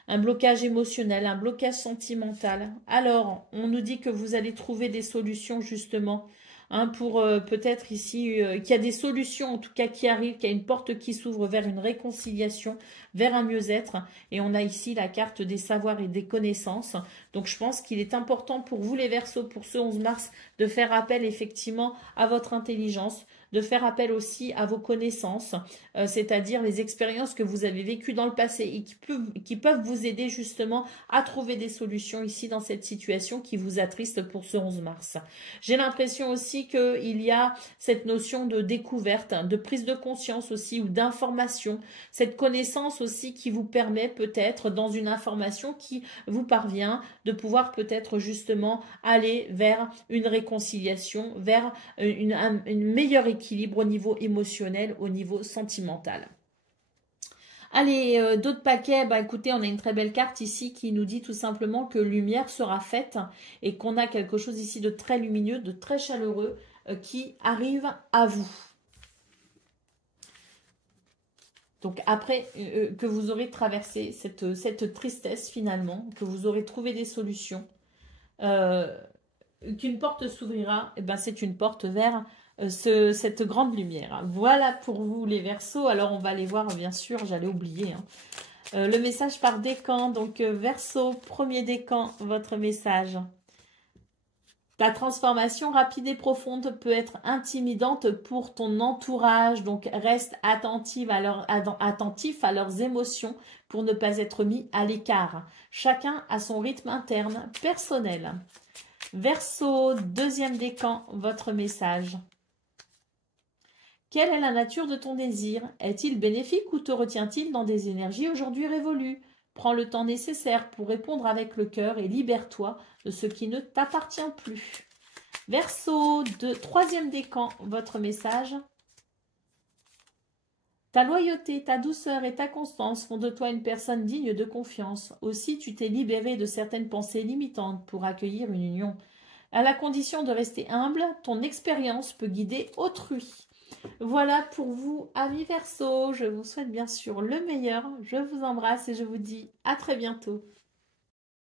Un blocage émotionnel, un blocage sentimental. Alors, on nous dit que vous allez trouver des solutions justement, hein, pour peut-être ici, qu'il y a des solutions en tout cas qui arrivent, qu'il y a une porte qui s'ouvre vers une réconciliation, vers un mieux-être. Et on a ici la carte des savoirs et des connaissances. Donc, je pense qu'il est important pour vous les Verseaux, pour ce 11 mars, de faire appel effectivement à votre intelligence, de faire appel aussi à vos connaissances, c'est-à-dire les expériences que vous avez vécues dans le passé et qui peuvent vous aider justement à trouver des solutions ici dans cette situation qui vous attriste pour ce 11 mars. J'ai l'impression aussi qu'il y a cette notion de découverte, de prise de conscience aussi ou d'information, cette connaissance aussi qui vous permet peut-être dans une information qui vous parvient de pouvoir peut-être justement aller vers une réconciliation, vers une meilleure équilibre au niveau émotionnel, au niveau sentimental. Allez, d'autres paquets, bah écoutez, on a une très belle carte ici qui nous dit tout simplement que lumière sera faite et qu'on a quelque chose ici de très lumineux, de très chaleureux qui arrive à vous. Donc après que vous aurez traversé cette tristesse finalement, que vous aurez trouvé des solutions, qu'une porte s'ouvrira, et ben c'est une porte vers cette grande lumière. Voilà pour vous les Verseaux. Alors on va aller voir, bien sûr, j'allais oublier, hein. Le message par décan. Donc Verseau, premier décan, votre message. Ta transformation rapide et profonde peut être intimidante pour ton entourage, donc reste attentif à leurs émotions pour ne pas être mis à l'écart. Chacun a son rythme interne, personnel. Verseau, deuxième décan, votre message. Quelle est la nature de ton désir? Est-il bénéfique ou te retient-il dans des énergies aujourd'hui révolues? Prends le temps nécessaire pour répondre avec le cœur et libère-toi de ce qui ne t'appartient plus. Verseau, troisième décan, votre message. Ta loyauté, ta douceur et ta constance font de toi une personne digne de confiance. Aussi, tu t'es libéré de certaines pensées limitantes pour accueillir une union. À la condition de rester humble, ton expérience peut guider autrui. Voilà pour vous, amis Verseaux. Je vous souhaite bien sûr le meilleur. Je vous embrasse et je vous dis à très bientôt.